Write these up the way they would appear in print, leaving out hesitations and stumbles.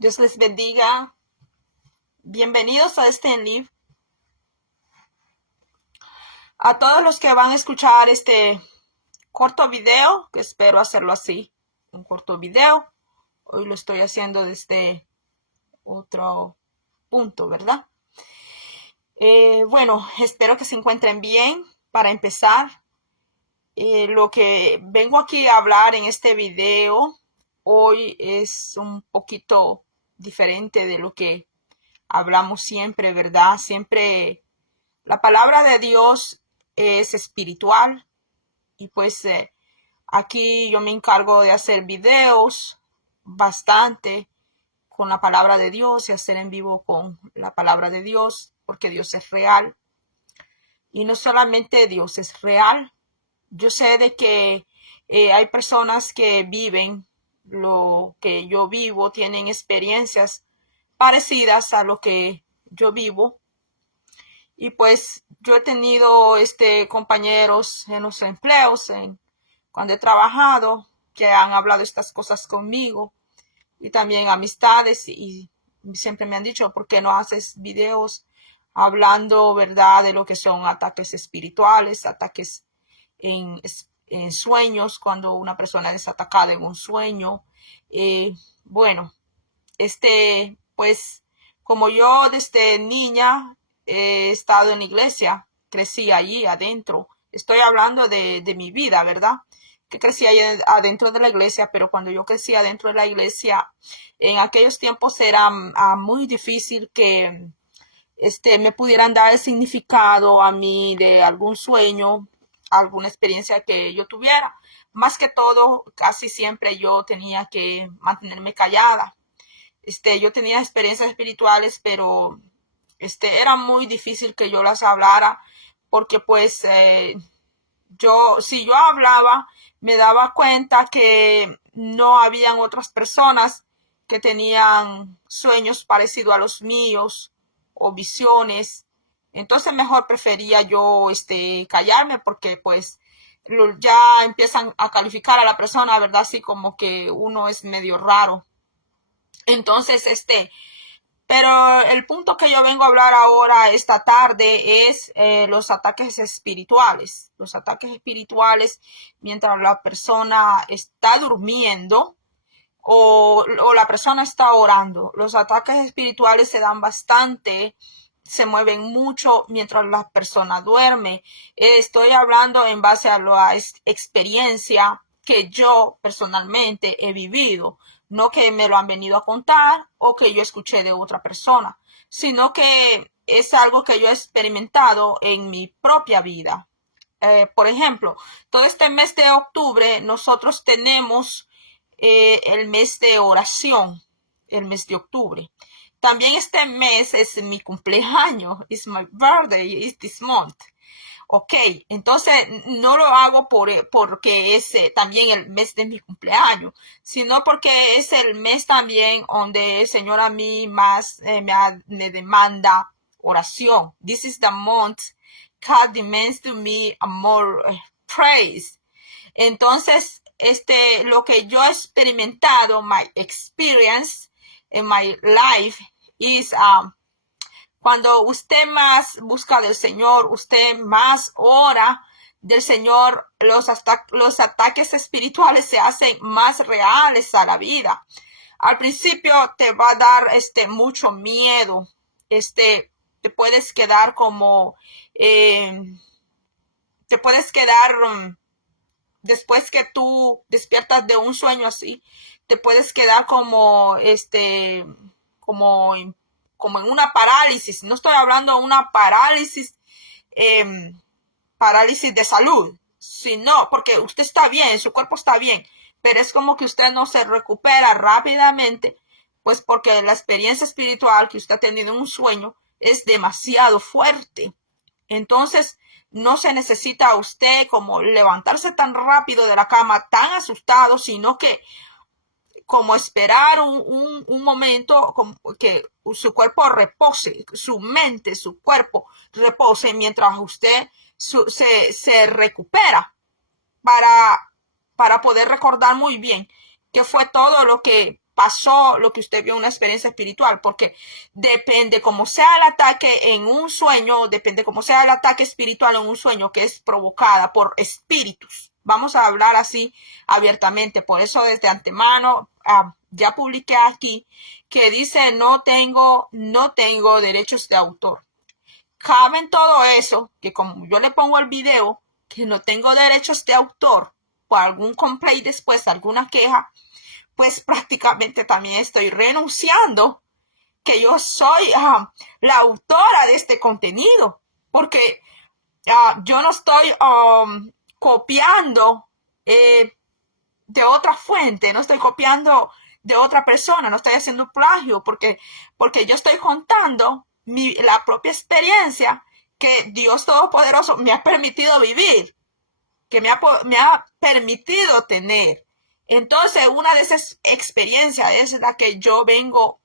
Dios les bendiga. Bienvenidos a este en live. A todos los que van a escuchar este corto video, que espero hacerlo así, un corto video. Hoy lo estoy haciendo desde otro punto, ¿verdad? Bueno, espero que se encuentren bien. Para empezar, lo que vengo aquí a hablar en este video hoy es un poquito diferente de lo que hablamos siempre, ¿verdad? Siempre la palabra de Dios es espiritual y pues aquí yo me encargo de hacer videos bastante con la palabra de Dios y hacer en vivo con la palabra de Dios, porque Dios es real. Y no solamente Dios es real. Yo sé de que hay personas que viven lo que yo vivo, tienen experiencias parecidas a lo que yo vivo. Y pues yo he tenido compañeros en los empleos, cuando he trabajado, que han hablado estas cosas conmigo, y también amistades, y siempre me han dicho, ¿por qué no haces videos hablando, verdad, de lo que son ataques espirituales, ataques en, en sueños, cuando una persona es atacada en un sueño? Bueno, pues como yo desde niña he estado en la iglesia, crecí allí adentro. Estoy hablando de mi vida, ¿verdad? Que crecí allí adentro de la iglesia, pero cuando yo crecí adentro de la iglesia, en aquellos tiempos era muy difícil que me pudieran dar el significado a mí de algún sueño, alguna experiencia que yo tuviera. Más que todo, casi siempre yo tenía que mantenerme callada. Yo tenía experiencias espirituales, pero era muy difícil que yo las hablara, porque pues si yo hablaba, me daba cuenta que no habían otras personas que tenían sueños parecidos a los míos o visiones. Entonces mejor prefería yo callarme, porque pues ya empiezan a calificar a la persona, ¿verdad? Así como que uno es medio raro. Entonces, pero el punto que yo vengo a hablar ahora esta tarde es los ataques espirituales. Los ataques espirituales mientras la persona está durmiendo o la persona está orando. Los ataques espirituales se dan bastante, se mueven mucho mientras la persona duerme. Estoy hablando en base a la experiencia que yo personalmente he vivido, no que me lo han venido a contar o que yo escuché de otra persona, sino que es algo que yo he experimentado en mi propia vida. Por ejemplo, todo este mes de octubre nosotros tenemos el mes de oración, el mes de octubre. También este mes es mi cumpleaños, it's my birthday, it's this month. Ok, entonces no lo hago porque es también el mes de mi cumpleaños, sino porque es el mes también donde el Señor a mí más me demanda oración. This is the month God demands to me more praise. Entonces, lo que yo he experimentado, my experience in my life is cuando usted más busca del Señor, usted más ora del Señor, los ataques espirituales se hacen más reales a la vida. Al principio te va a dar mucho miedo. Te puedes quedar como te puedes quedar después que tú despiertas de un sueño así, te puedes quedar como como en una parálisis. No estoy hablando de una parálisis parálisis de salud, sino porque usted está bien, su cuerpo está bien, pero es como que usted no se recupera rápidamente, pues porque la experiencia espiritual que usted ha tenido en un sueño es demasiado fuerte. Entonces, no se necesita a usted como levantarse tan rápido de la cama, tan asustado, sino que como esperar un momento como que su cuerpo repose, su mente, su cuerpo repose mientras usted se recupera para poder recordar muy bien qué fue todo lo que pasó lo que usted vio, una experiencia espiritual, porque depende cómo sea el ataque en un sueño, depende cómo sea el ataque espiritual en un sueño, que es provocada por espíritus. Vamos a hablar así abiertamente. Por eso desde antemano ya publiqué aquí que dice no tengo derechos de autor. Cabe en todo eso que como yo le pongo el video que no tengo derechos de autor por algún complaint después, alguna queja, pues prácticamente también estoy renunciando que yo soy la autora de este contenido, porque yo no estoy copiando de otra fuente, no estoy copiando de otra persona, no estoy haciendo plagio, porque yo estoy contando la propia experiencia que Dios Todopoderoso me ha permitido vivir, que me ha permitido tener. Entonces, una de esas experiencias es la que yo vengo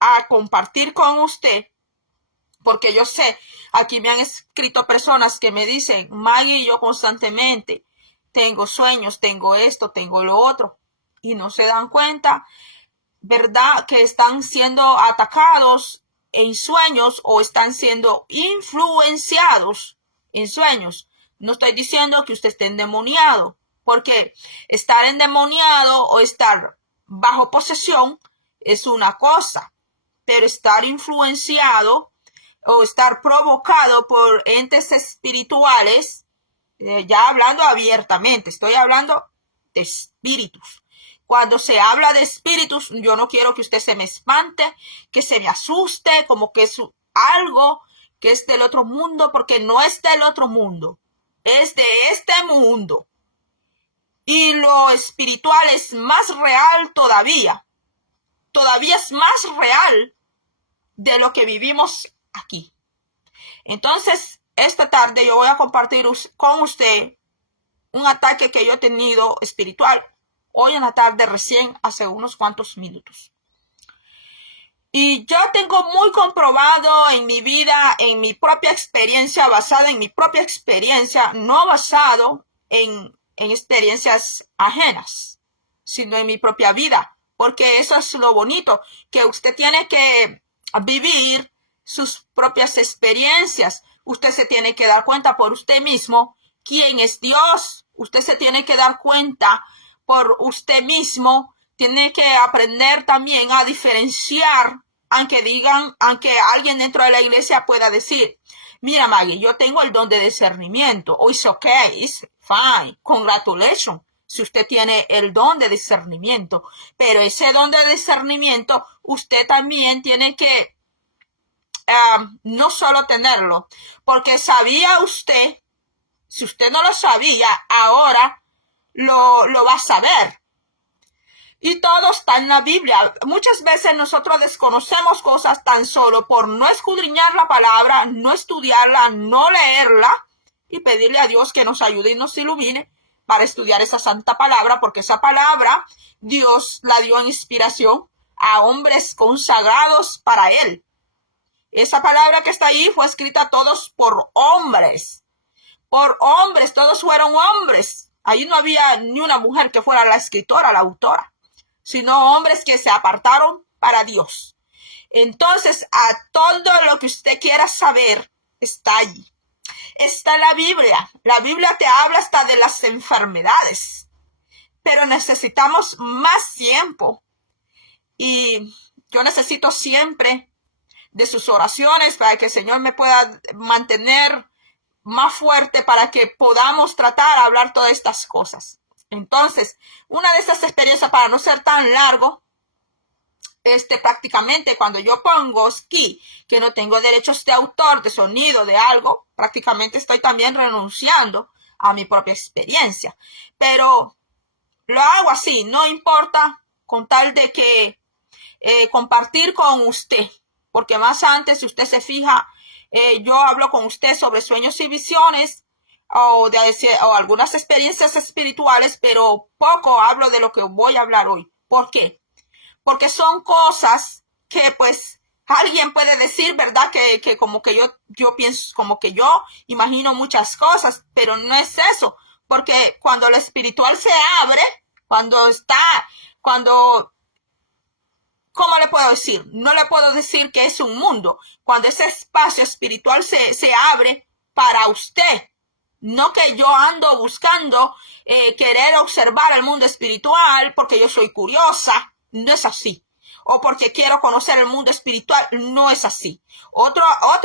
a compartir con usted, porque yo sé, aquí me han escrito personas que me dicen, Maggie, yo constantemente tengo sueños, tengo esto, tengo lo otro, y no se dan cuenta, ¿verdad?, que están siendo atacados en sueños o están siendo influenciados en sueños. No estoy diciendo que usted esté endemoniado, porque estar endemoniado o estar bajo posesión es una cosa, pero estar influenciado o estar provocado por entes espirituales, ya hablando abiertamente, estoy hablando de espíritus. Cuando se habla de espíritus, yo no quiero que usted se me espante, que se me asuste, como que es algo que es del otro mundo, porque no es del otro mundo, es de este mundo. Y lo espiritual es más real todavía es más real de lo que vivimos aquí. Entonces, esta tarde yo voy a compartir con usted un ataque que yo he tenido espiritual hoy en la tarde, recién hace unos cuantos minutos. Y yo tengo muy comprobado en mi vida, en mi propia experiencia, basada en mi propia experiencia, no basado en experiencias ajenas, sino en mi propia vida. Porque eso es lo bonito, que usted tiene que vivir sus propias experiencias. Usted se tiene que dar cuenta por usted mismo quién es Dios. Usted se tiene que dar cuenta por usted mismo. Tiene que aprender también a diferenciar, aunque alguien dentro de la iglesia pueda decir, mira Maggie, yo tengo el don de discernimiento. Oh, it's okay, it's fine, congratulations. Si usted tiene el don de discernimiento, pero ese don de discernimiento, usted también tiene que no solo tenerlo, porque sabía usted, si usted no lo sabía, ahora lo va a saber. Y todo está en la Biblia. Muchas veces nosotros desconocemos cosas tan solo por no escudriñar la palabra, no estudiarla, no leerla y pedirle a Dios que nos ayude y nos ilumine para estudiar esa santa palabra, porque esa palabra Dios la dio en inspiración a hombres consagrados para Él. Esa palabra que está ahí fue escrita todos por hombres, todos fueron hombres. Ahí no había ni una mujer que fuera la escritora, la autora, sino hombres que se apartaron para Dios. Entonces, a todo lo que usted quiera saber está allí. Está en la Biblia. La Biblia te habla hasta de las enfermedades. Pero necesitamos más tiempo. Y yo necesito siempre de sus oraciones para que el Señor me pueda mantener más fuerte para que podamos tratar de hablar todas estas cosas. Entonces, una de estas experiencias, para no ser tan largo, prácticamente cuando yo pongo aquí que no tengo derechos de autor, de sonido, de algo, prácticamente estoy también renunciando a mi propia experiencia. Pero lo hago así, no importa, con tal de que compartir con usted, porque más antes, si usted se fija, yo hablo con usted sobre sueños y visiones o algunas experiencias espirituales, pero poco hablo de lo que voy a hablar hoy. ¿Por qué? Porque son cosas que pues alguien puede decir, ¿verdad? Que como que yo pienso, como que yo imagino muchas cosas, pero no es eso. Porque cuando lo espiritual se abre, cuando ¿cómo le puedo decir? No le puedo decir que es un mundo. Cuando ese espacio espiritual se abre para usted, no que yo ando buscando querer observar el mundo espiritual porque yo soy curiosa, no es así. O porque quiero conocer el mundo espiritual, no es así. Otro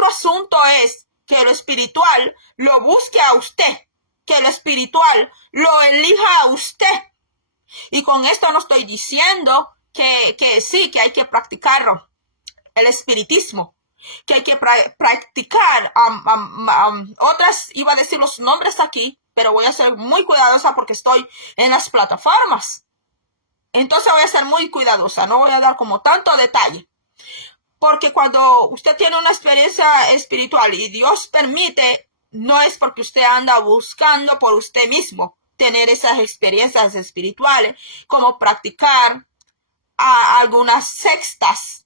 asunto es que lo espiritual lo busque a usted, que lo espiritual lo elija a usted. Y con esto no estoy diciendo que sí, que hay que practicar el espiritismo, que hay que practicar otras, iba a decir los nombres aquí, pero voy a ser muy cuidadosa porque estoy en las plataformas. Entonces voy a ser muy cuidadosa, no voy a dar como tanto detalle. Porque cuando usted tiene una experiencia espiritual y Dios permite, no es porque usted anda buscando por usted mismo tener esas experiencias espirituales, como practicar a algunas sextas,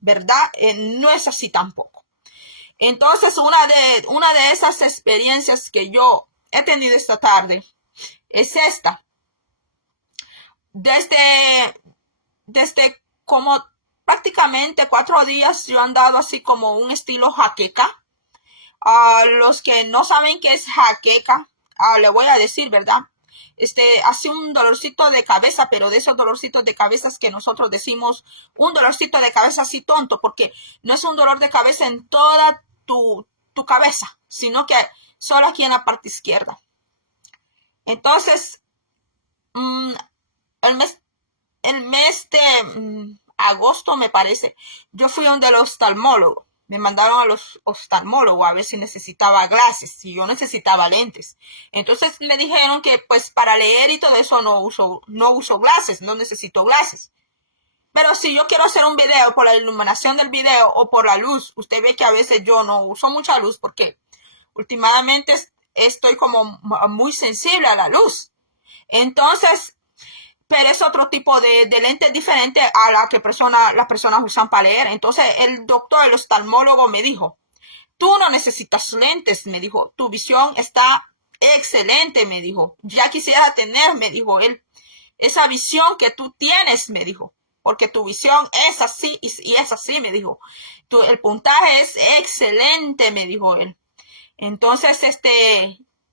¿verdad? No es así tampoco. Entonces, una de esas experiencias que yo he tenido esta tarde es esta. Desde como prácticamente 4 días yo he andado así como un estilo jaqueca. Los que no saben qué es jaqueca, le voy a decir, ¿verdad? Hace un dolorcito de cabeza, pero de esos dolorcitos de cabeza que nosotros decimos un dolorcito de cabeza así tonto, porque no es un dolor de cabeza en toda tu cabeza, sino que solo aquí en la parte izquierda. Entonces, el mes de agosto, me parece, yo fui donde el oftalmólogo. Me mandaron a los oftalmólogos a ver si necesitaba glasses, si yo necesitaba lentes. Entonces me dijeron que pues para leer y todo eso no uso glasses, no necesito glasses. Pero si yo quiero hacer un video por la iluminación del video o por la luz, usted ve que a veces yo no uso mucha luz porque últimamente estoy como muy sensible a la luz. Entonces, pero es otro tipo de lentes diferente a la que las personas usan para leer. Entonces el doctor, el oftalmólogo me dijo, tú no necesitas lentes, me dijo, tu visión está excelente, me dijo, ya quisiera tener, me dijo él, esa visión que tú tienes, me dijo, porque tu visión es así y es así, me dijo, el puntaje es excelente, me dijo él. Entonces,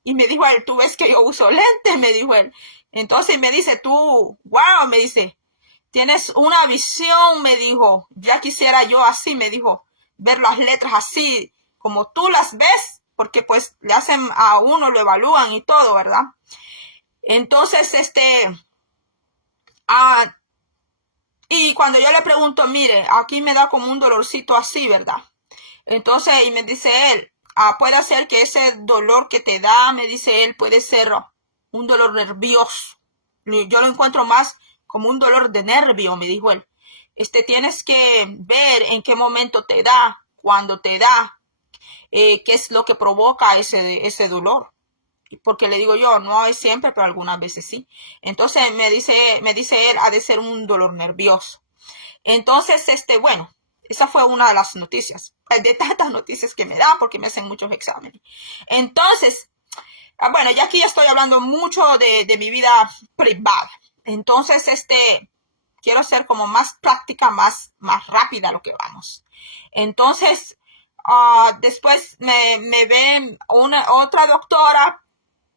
y me dijo él, tú ves que yo uso lentes, me dijo él. Entonces me dice, tú, wow, me dice, tienes una visión, me dijo, ya quisiera yo así, me dijo, ver las letras así, como tú las ves, porque pues le hacen a uno, lo evalúan y todo, ¿verdad? Entonces, y cuando yo le pregunto, mire, aquí me da como un dolorcito así, ¿verdad? Entonces, y me dice él, puede ser que ese dolor que te da, me dice él, puede ser un dolor nervioso. Yo lo encuentro más como un dolor de nervio, me dijo él. Tienes que ver en qué momento te da, cuándo te da, qué es lo que provoca ese dolor. Porque le digo yo, no es siempre, pero algunas veces sí. Entonces me dice él, ha de ser un dolor nervioso. Entonces, bueno, esa fue una de las noticias, de tantas noticias que me da porque me hacen muchos exámenes. Entonces, bueno, ya aquí ya estoy hablando mucho de mi vida privada. Entonces, quiero ser como más práctica, más rápida lo que vamos. Entonces, después me ven otra doctora,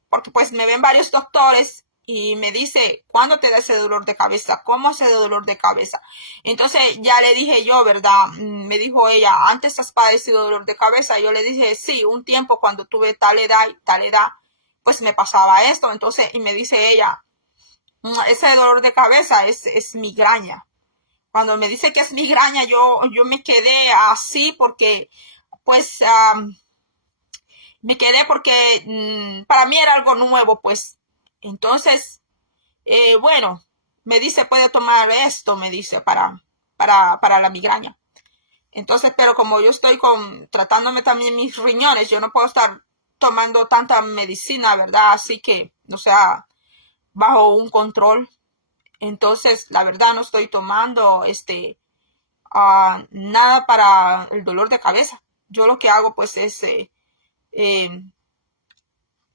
porque pues me ven varios doctores y me dice, ¿cuándo te da ese dolor de cabeza? ¿Cómo es ese dolor de cabeza? Entonces ya le dije yo, ¿verdad? Me dijo ella, ¿antes has padecido dolor de cabeza? Yo le dije, sí, un tiempo cuando tuve tal edad, pues me pasaba esto. Entonces, y me dice ella, ese dolor de cabeza es migraña. Cuando me dice que es migraña, yo me quedé así porque, pues, me quedé porque para mí era algo nuevo, pues. Entonces, bueno, me dice, puede tomar esto, me dice, para la migraña. Entonces, pero como yo estoy tratándome también mis riñones, yo no puedo estar tomando tanta medicina, ¿verdad? Así que, o sea, bajo un control. Entonces, la verdad, no estoy tomando nada para el dolor de cabeza. Yo lo que hago, pues, es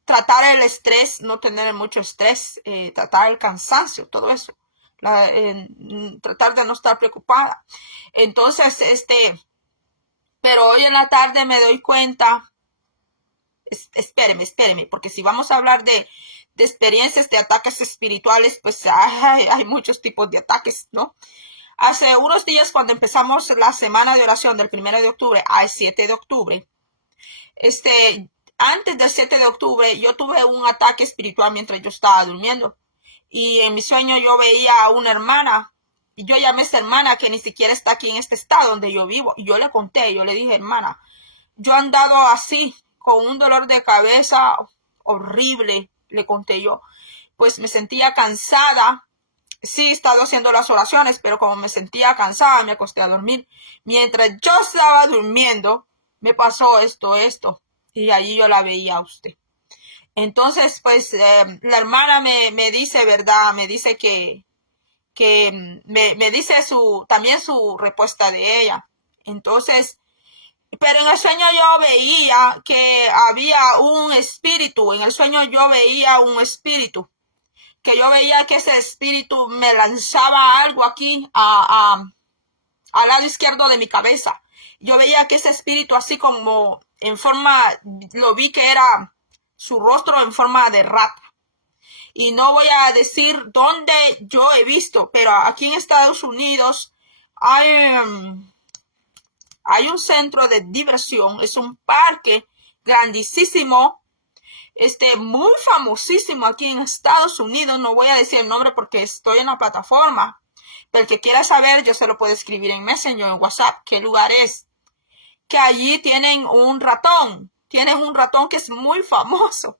tratar el estrés, no tener mucho estrés, tratar el cansancio, todo eso. tratar de no estar preocupada. Entonces, pero hoy en la tarde me doy cuenta, espéreme, porque si vamos a hablar de experiencias de ataques espirituales, pues hay muchos tipos de ataques, ¿no? Hace unos días, cuando empezamos la semana de oración del 1 de octubre al 7 de octubre, antes del 7 de octubre, yo tuve un ataque espiritual mientras yo estaba durmiendo. Y en mi sueño yo veía a una hermana. Y yo llamé a esa hermana que ni siquiera está aquí en este estado donde yo vivo. Y yo le conté, yo le dije, hermana, yo he andado así, con un dolor de cabeza horrible, le conté yo. Pues me sentía cansada. Sí, he estado haciendo las oraciones, pero como me sentía cansada, me acosté a dormir. Mientras yo estaba durmiendo, me pasó esto. Y allí yo la veía a usted. Entonces, pues, la hermana me dice, ¿verdad? Me dice que me dice también su respuesta de ella. Entonces, pero en el sueño yo veía que había un espíritu. En el sueño yo veía un espíritu. Que yo veía que ese espíritu me lanzaba algo aquí al lado izquierdo de mi cabeza. Yo veía que ese espíritu así como en forma, lo vi que era su rostro en forma de rata. Y no voy a decir dónde yo he visto, pero aquí en Estados Unidos hay un centro de diversión, es un parque grandísimo, muy famosísimo aquí en Estados Unidos. No voy a decir el nombre porque estoy en la plataforma. Pero el que quiera saber, yo se lo puedo escribir en Messenger, en WhatsApp, qué lugar es. Que allí tienen un ratón. Tienen un ratón que es muy famoso.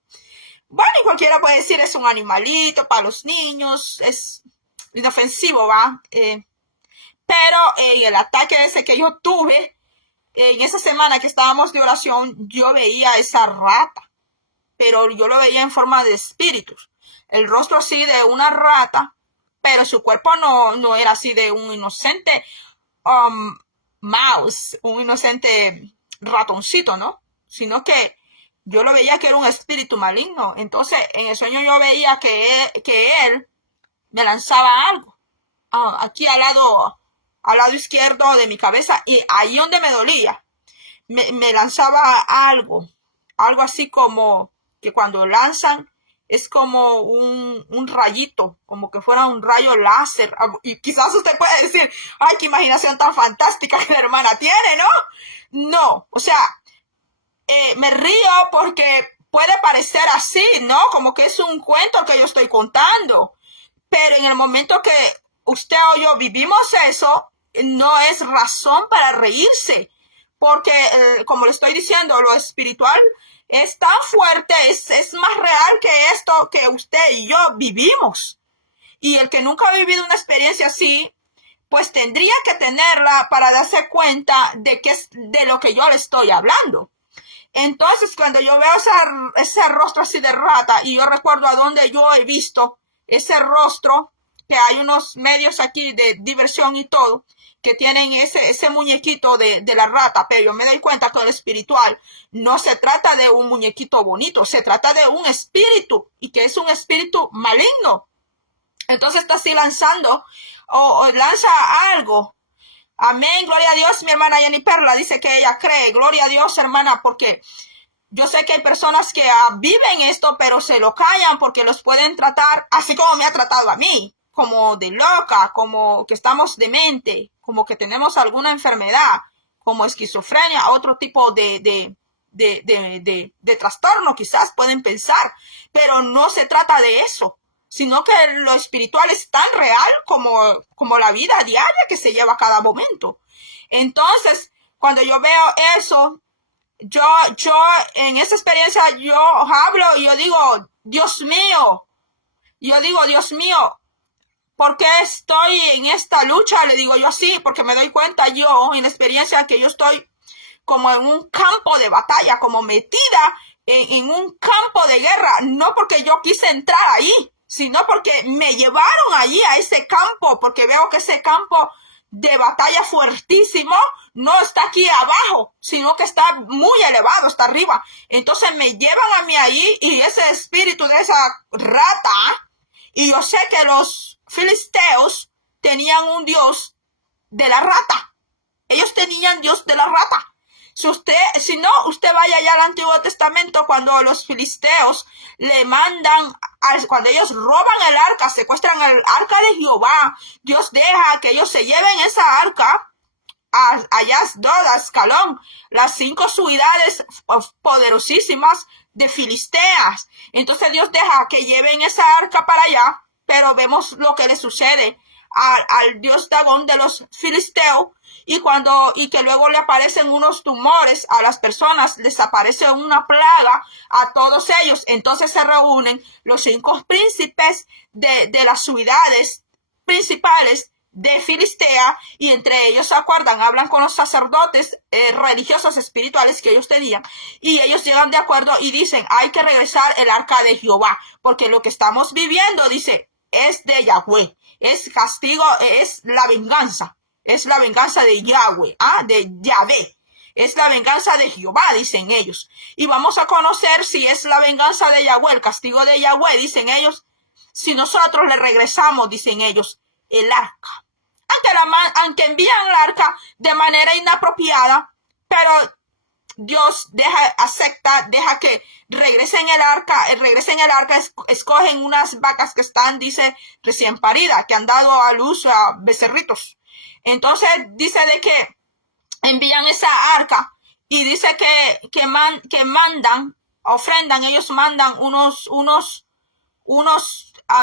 Bueno, y cualquiera puede decir es un animalito para los niños. Es inofensivo, ¿va? Pero el ataque ese que yo tuve, en esa semana que estábamos de oración, yo veía esa rata. Pero yo lo veía en forma de espíritus. El rostro así de una rata, pero su cuerpo no era así de un inocente mouse, un inocente ratoncito, ¿no? Sino que yo lo veía que era un espíritu maligno. Entonces, en el sueño yo veía que él me lanzaba algo. Aquí al lado izquierdo de mi cabeza, y ahí donde me dolía, me lanzaba algo así como que cuando lanzan es como un rayito, como que fuera un rayo láser. Y quizás usted puede decir, ay, qué imaginación tan fantástica que la hermana tiene, ¿no? No, o sea, me río porque puede parecer así, ¿no? Como que es un cuento que yo estoy contando. Pero en el momento que usted o yo vivimos eso, no es razón para reírse. Porque, como le estoy diciendo, lo espiritual es tan fuerte, es más real que esto que usted y yo vivimos. Y el que nunca ha vivido una experiencia así, pues tendría que tenerla para darse cuenta de lo que yo le estoy hablando. Entonces, cuando yo veo ese rostro así de rata, y yo recuerdo a dónde yo he visto ese rostro, que hay unos medios aquí de diversión y todo, que tienen ese muñequito de la rata, pero yo me doy cuenta que el espiritual no se trata de un muñequito bonito, se trata de un espíritu, y que es un espíritu maligno. Entonces está así lanzando, o lanza algo. Amén, gloria a Dios. Mi hermana Jenny Perla dice que ella cree. Gloria a Dios, hermana, porque yo sé que hay personas que viven esto, pero se lo callan porque los pueden tratar así como me ha tratado a mí, como de loca, como que estamos demente, como que tenemos alguna enfermedad, como esquizofrenia, otro tipo de trastorno quizás pueden pensar, pero no se trata de eso, sino que lo espiritual es tan real como la vida diaria que se lleva a cada momento. Entonces, cuando yo veo eso, yo en esa experiencia yo hablo y yo digo, Dios mío, ¿por qué estoy en esta lucha? Le digo yo así, porque me doy cuenta yo en la experiencia que yo estoy como en un campo de batalla, como metida en un campo de guerra, no porque yo quise entrar ahí, sino porque me llevaron allí a ese campo, porque veo que ese campo de batalla fuertísimo no está aquí abajo, sino que está muy elevado, está arriba. Entonces me llevan a mí allí y ese espíritu de esa rata, y yo sé que los filisteos tenían un dios de la rata. Ellos tenían dios de la rata. Si no, usted vaya ya al Antiguo Testamento cuando los filisteos le mandan, cuando ellos roban el arca, secuestran el arca de Jehová, Dios deja que ellos se lleven esa arca allá a Ascalón, las 5 ciudades poderosísimas de Filisteas. Entonces Dios deja que lleven esa arca para allá, pero vemos lo que le sucede al dios Dagón de los filisteos, y que luego le aparecen unos tumores a las personas, les aparece una plaga a todos ellos. Entonces se reúnen los 5 príncipes de las ciudades principales de Filistea, y entre ellos se acuerdan, hablan con los sacerdotes religiosos espirituales que ellos tenían, y ellos llegan de acuerdo y dicen, hay que regresar el arca de Jehová, porque lo que estamos viviendo, dice, es de Yahweh, es castigo, es la venganza de Yahweh, de Yahvé, es la venganza de Jehová, dicen ellos, y vamos a conocer si es la venganza de Yahweh, el castigo de Yahweh, dicen ellos, si nosotros le regresamos, dicen ellos, el arca. Aunque envían el arca de manera inapropiada, pero Dios deja que regresen el arca, escogen unas vacas que están, dice, recién paridas, que han dado a luz a becerritos. Entonces dice de que envían esa arca, y dice que mandan, ofrendan, ellos mandan unos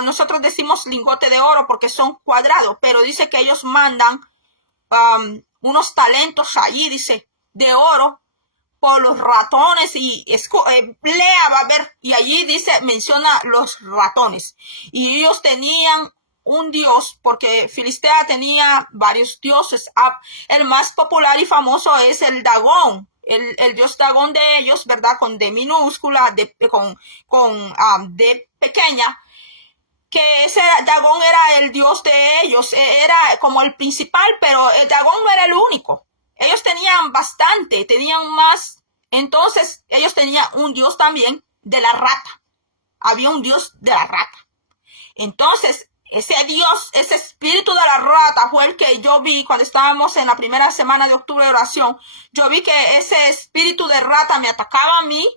nosotros decimos lingote de oro porque son cuadrados, pero dice que ellos mandan unos talentos allí, dice, de oro por los ratones, y lea, va a ver, y allí dice, menciona los ratones, y ellos tenían un dios, porque Filistea tenía varios dioses. El más popular y famoso es el Dagón, el dios Dagón de ellos, ¿verdad? Con D minúscula, con D pequeña, que ese Dagón era el dios de ellos, era como el principal, pero el Dagón no era el único. Ellos tenían bastante, tenían más. Entonces, ellos tenían un dios también de la rata. Había un dios de la rata. Entonces, ese dios, ese espíritu de la rata fue el que yo vi cuando estábamos en la primera semana de octubre de oración. Yo vi que ese espíritu de rata me atacaba a mí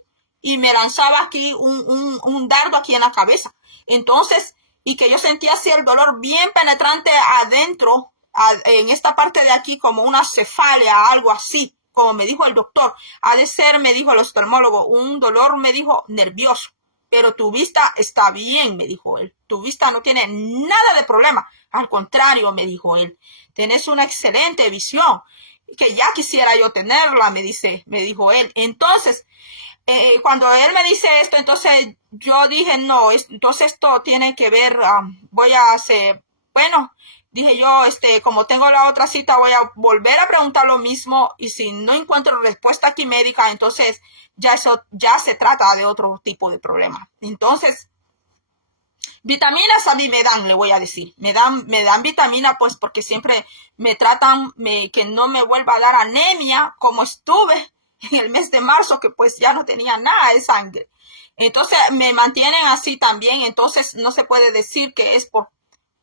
y me lanzaba aquí un dardo aquí en la cabeza. Entonces, y que yo sentía así el dolor bien penetrante adentro, en esta parte de aquí, como una cefalia, algo así, como me dijo el doctor. Ha de ser, me dijo el oftalmólogo, un dolor, me dijo, nervioso. Pero tu vista está bien, me dijo él. Tu vista no tiene nada de problema. Al contrario, me dijo él, tenés una excelente visión, que ya quisiera yo tenerla, me dijo él. Entonces, cuando él me dice esto, entonces yo dije, no, entonces esto tiene que ver, voy a hacer, bueno, dije yo, como tengo la otra cita, voy a volver a preguntar lo mismo, y si no encuentro respuesta aquí médica, entonces ya se trata de otro tipo de problema. Entonces, vitaminas a mí me dan, le voy a decir, me dan vitamina, pues porque siempre me tratan que no me vuelva a dar anemia, como estuve en el mes de marzo, que pues ya no tenía nada de sangre. Entonces me mantienen así también. Entonces no se puede decir que es por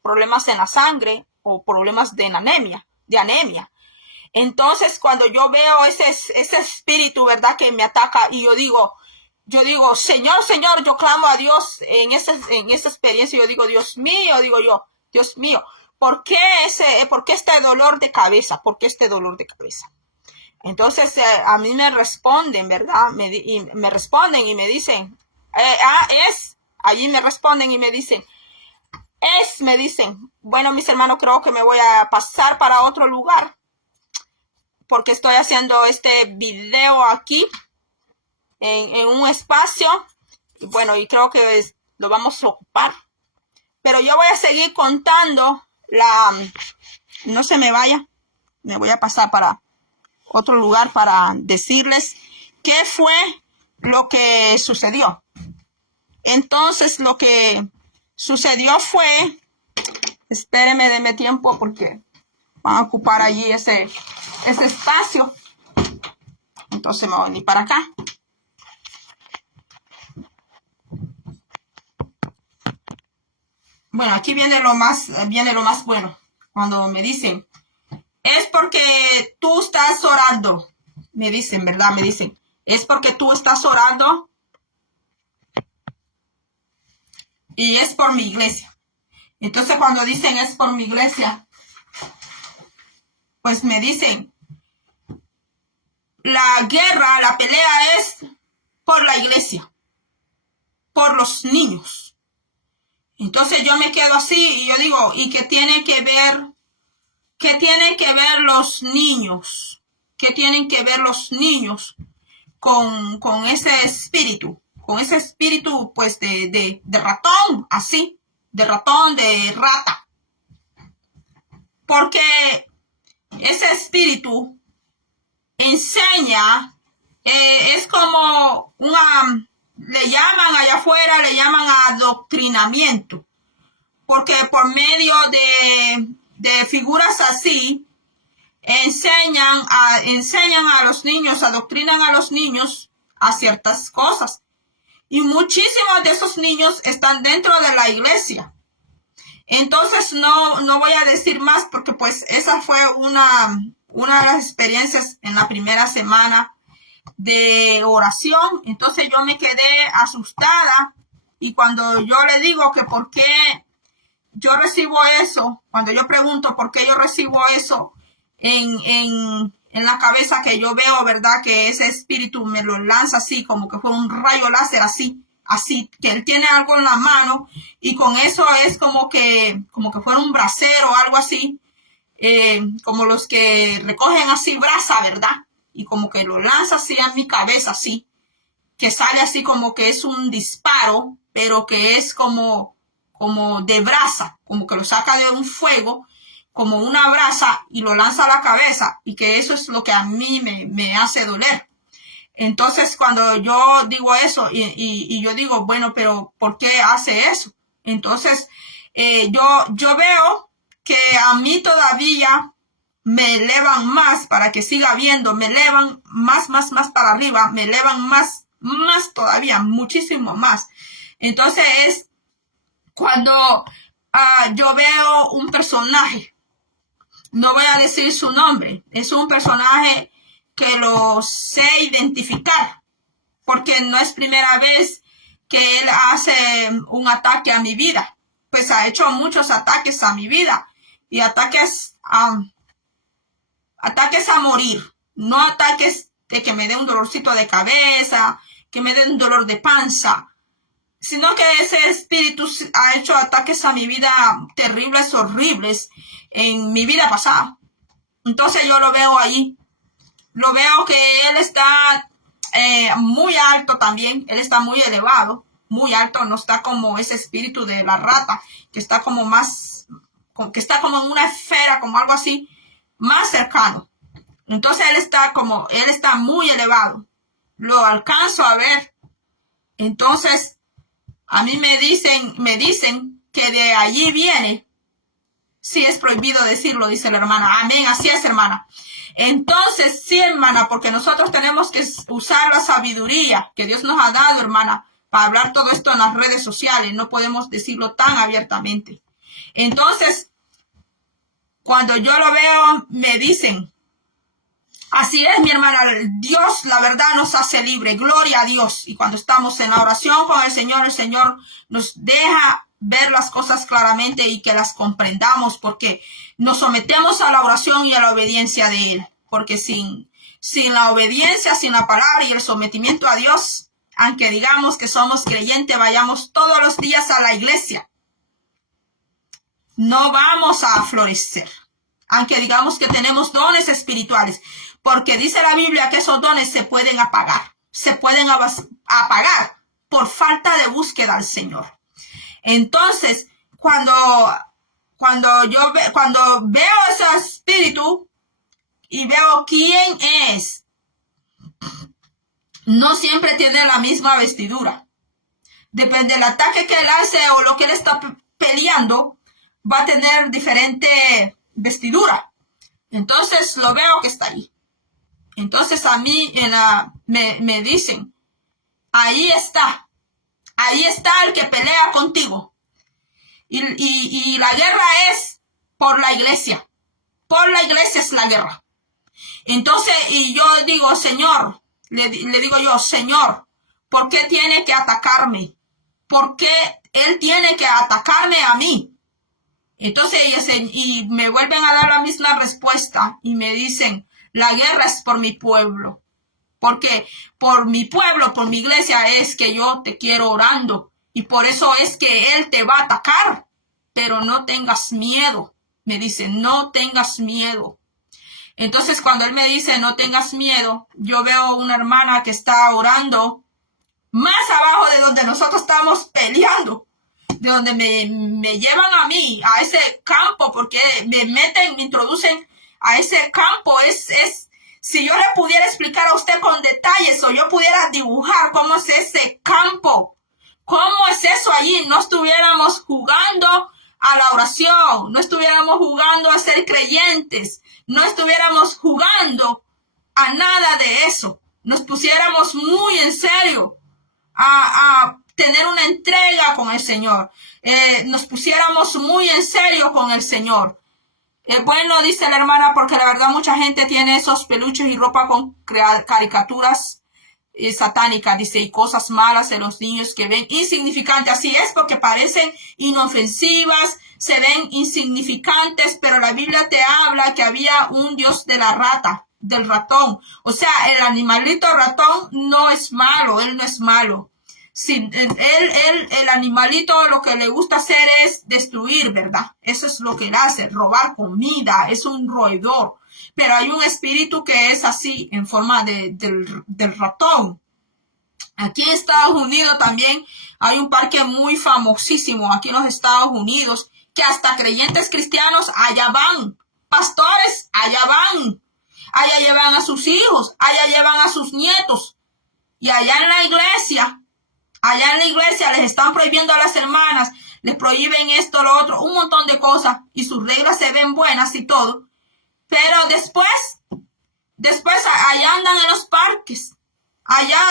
problemas en la sangre o problemas de anemia. Entonces cuando yo veo ese espíritu, ¿verdad?, que me ataca, y yo digo, Señor, yo clamo a Dios en esa experiencia. Yo digo, Dios mío, ¿por qué este dolor de cabeza? ¿Por qué este dolor de cabeza? Entonces a mí me responden, ¿verdad? Me responden y me dicen, allí me responden y me dicen, bueno, mis hermanos, creo que me voy a pasar para otro lugar, porque estoy haciendo este video aquí en un espacio, y bueno, y creo que lo vamos a ocupar, pero yo voy a seguir contando no se me vaya, me voy a pasar para otro lugar para decirles qué fue lo que sucedió. Entonces lo que sucedió fue, espérenme, denme tiempo porque van a ocupar allí ese espacio. Entonces me voy a venir para acá. bueno, aquí viene lo más bueno. Cuando me dicen, es porque tú estás orando. Me dicen, ¿verdad? Me dicen, es porque tú estás orando y es por mi iglesia. Entonces cuando dicen es por mi iglesia, pues me dicen, la guerra, la pelea es por la iglesia, por los niños. Entonces yo me quedo así y yo digo, ¿y qué tiene que ver? ¿Qué tienen que ver los niños? ¿Qué tienen que ver los niños con ese espíritu? Con ese espíritu, pues, de ratón, así, de ratón, de rata. Porque ese espíritu enseña, es como le llaman allá afuera, le llaman adoctrinamiento. Porque por medio de figuras así, enseñan a los niños, adoctrinan a los niños a ciertas cosas. Y muchísimos de esos niños están dentro de la iglesia. Entonces no voy a decir más porque pues esa fue una de las experiencias en la primera semana de oración. Entonces yo me quedé asustada y cuando yo le digo que por qué yo recibo eso, cuando yo pregunto por qué yo recibo eso en la cabeza, que yo veo, ¿verdad? Que ese espíritu me lo lanza así, como que fue un rayo láser así, que él tiene algo en la mano y con eso es como que fuera un brasero o algo así, como los que recogen así brasa, ¿verdad? Y como que lo lanza así a mi cabeza, así, que sale así como que es un disparo, pero que es como de brasa, como que lo saca de un fuego, como una brasa y lo lanza a la cabeza, y que eso es lo que a mí me hace doler. Entonces cuando yo digo eso y yo digo, bueno, pero ¿por qué hace eso? Entonces yo veo que a mí todavía me elevan más para que siga viendo, me elevan más para arriba, me elevan más todavía, muchísimo más. Entonces es cuando yo veo un personaje, no voy a decir su nombre, es un personaje que lo sé identificar, porque no es primera vez que él hace un ataque a mi vida, pues ha hecho muchos ataques a mi vida y ataques a morir, no ataques de que me dé un dolorcito de cabeza, que me dé un dolor de panza, sino que ese espíritu ha hecho ataques a mi vida terribles, horribles, en mi vida pasada. Entonces yo lo veo ahí. Lo veo que él está muy alto también. Él está muy elevado, muy alto. No está como ese espíritu de la rata, que está como más, que está como en una esfera, como algo así, más cercano. Entonces él está muy elevado. Lo alcanzo a ver. Entonces a mí me dicen que de allí viene. Sí, es prohibido decirlo, dice la hermana. Amén, así es, hermana. Entonces, sí, hermana, porque nosotros tenemos que usar la sabiduría que Dios nos ha dado, hermana, para hablar todo esto en las redes sociales. No podemos decirlo tan abiertamente. Entonces, cuando yo lo veo, me dicen, así es, mi hermana, Dios, la verdad, nos hace libre. Gloria a Dios. Y cuando estamos en la oración con el Señor nos deja ver las cosas claramente y que las comprendamos, porque nos sometemos a la oración y a la obediencia de Él. Porque sin la obediencia, sin la palabra y el sometimiento a Dios, aunque digamos que somos creyentes, vayamos todos los días a la iglesia, no vamos a florecer. Aunque digamos que tenemos dones espirituales, porque dice la Biblia que esos dones se pueden apagar por falta de búsqueda al Señor. Entonces, cuando veo ese espíritu y veo quién es, no siempre tiene la misma vestidura. Depende del ataque que él hace o lo que él está peleando, va a tener diferente vestidura. Entonces lo veo que está ahí. Entonces a mí me dicen, ahí está el que pelea contigo. Y la guerra es por la iglesia. Por la iglesia es la guerra. Entonces, y yo digo, Señor, le digo yo, Señor, ¿por qué tiene que atacarme? ¿Por qué Él tiene que atacarme a mí? Entonces, y me vuelven a dar la misma respuesta y me dicen, la guerra es por mi pueblo. Porque por mi pueblo, por mi iglesia es que yo te quiero orando. Y por eso es que Él te va a atacar. Pero no tengas miedo. Me dice, no tengas miedo. Entonces, cuando Él me dice, no tengas miedo, yo veo una hermana que está orando más abajo de donde nosotros estamos peleando. De donde me llevan a mí, a ese campo, porque me introducen a ese campo. Si yo le pudiera explicar a usted con detalles o yo pudiera dibujar cómo es ese campo, cómo es eso allí, no estuviéramos jugando a la oración, no estuviéramos jugando a ser creyentes, no estuviéramos jugando a nada de eso, nos pusiéramos muy en serio a tener una entrega con el Señor, nos pusiéramos muy en serio con el Señor. Bueno, dice la hermana, porque la verdad mucha gente tiene esos peluches y ropa con caricaturas satánicas, dice, y cosas malas en los niños que ven insignificantes. Así es, porque parecen inofensivas, se ven insignificantes, pero la Biblia te habla que había un Dios de la rata, del ratón. O sea, el animalito ratón no es malo, él no es malo. Sí, el animalito lo que le gusta hacer es destruir, ¿verdad? Eso es lo que él hace, robar comida, es un roedor. Pero hay un espíritu que es así, en forma del ratón. Aquí en Estados Unidos también hay un parque muy famosísimo, aquí en los Estados Unidos, que hasta creyentes cristianos allá van, pastores allá van, allá llevan a sus hijos, allá llevan a sus nietos. Y allá en la iglesia les están prohibiendo a las hermanas, les prohíben esto, lo otro, un montón de cosas, y sus reglas se ven buenas y todo. Pero después allá andan en los parques, allá,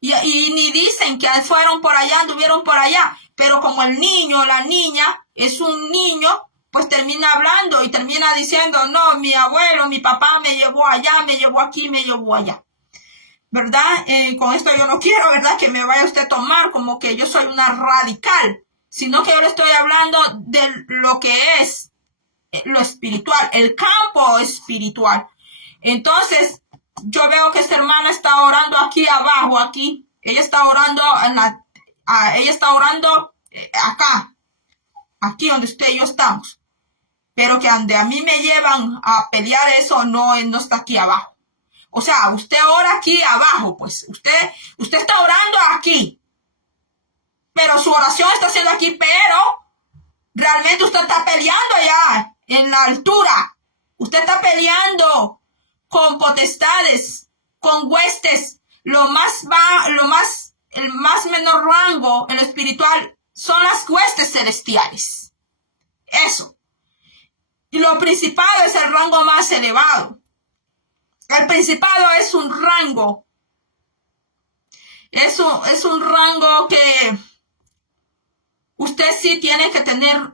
y ni dicen que fueron por allá, anduvieron por allá. Pero como el niño, la niña, es un niño, pues termina hablando y termina diciendo, no, mi abuelo, mi papá me llevó allá, me llevó aquí, me llevó allá. ¿Verdad? Con esto yo no quiero, ¿verdad?, que me vaya usted a tomar como que yo soy una radical, sino que yo le estoy hablando de lo que es lo espiritual, el campo espiritual. Entonces, yo veo que esta hermana está orando aquí abajo, aquí. Ella está orando acá, aquí donde usted y yo estamos. Pero que donde a mí me llevan a pelear eso no está aquí abajo. O sea, usted ora aquí abajo, pues. Usted está orando aquí. Pero su oración está siendo aquí, pero realmente usted está peleando allá en la altura. Usted está peleando con potestades, con huestes. El más menor rango en lo espiritual son las huestes celestiales. Eso. Y lo principado es el rango más elevado. El principado es un rango. Es un rango que usted sí tiene que tener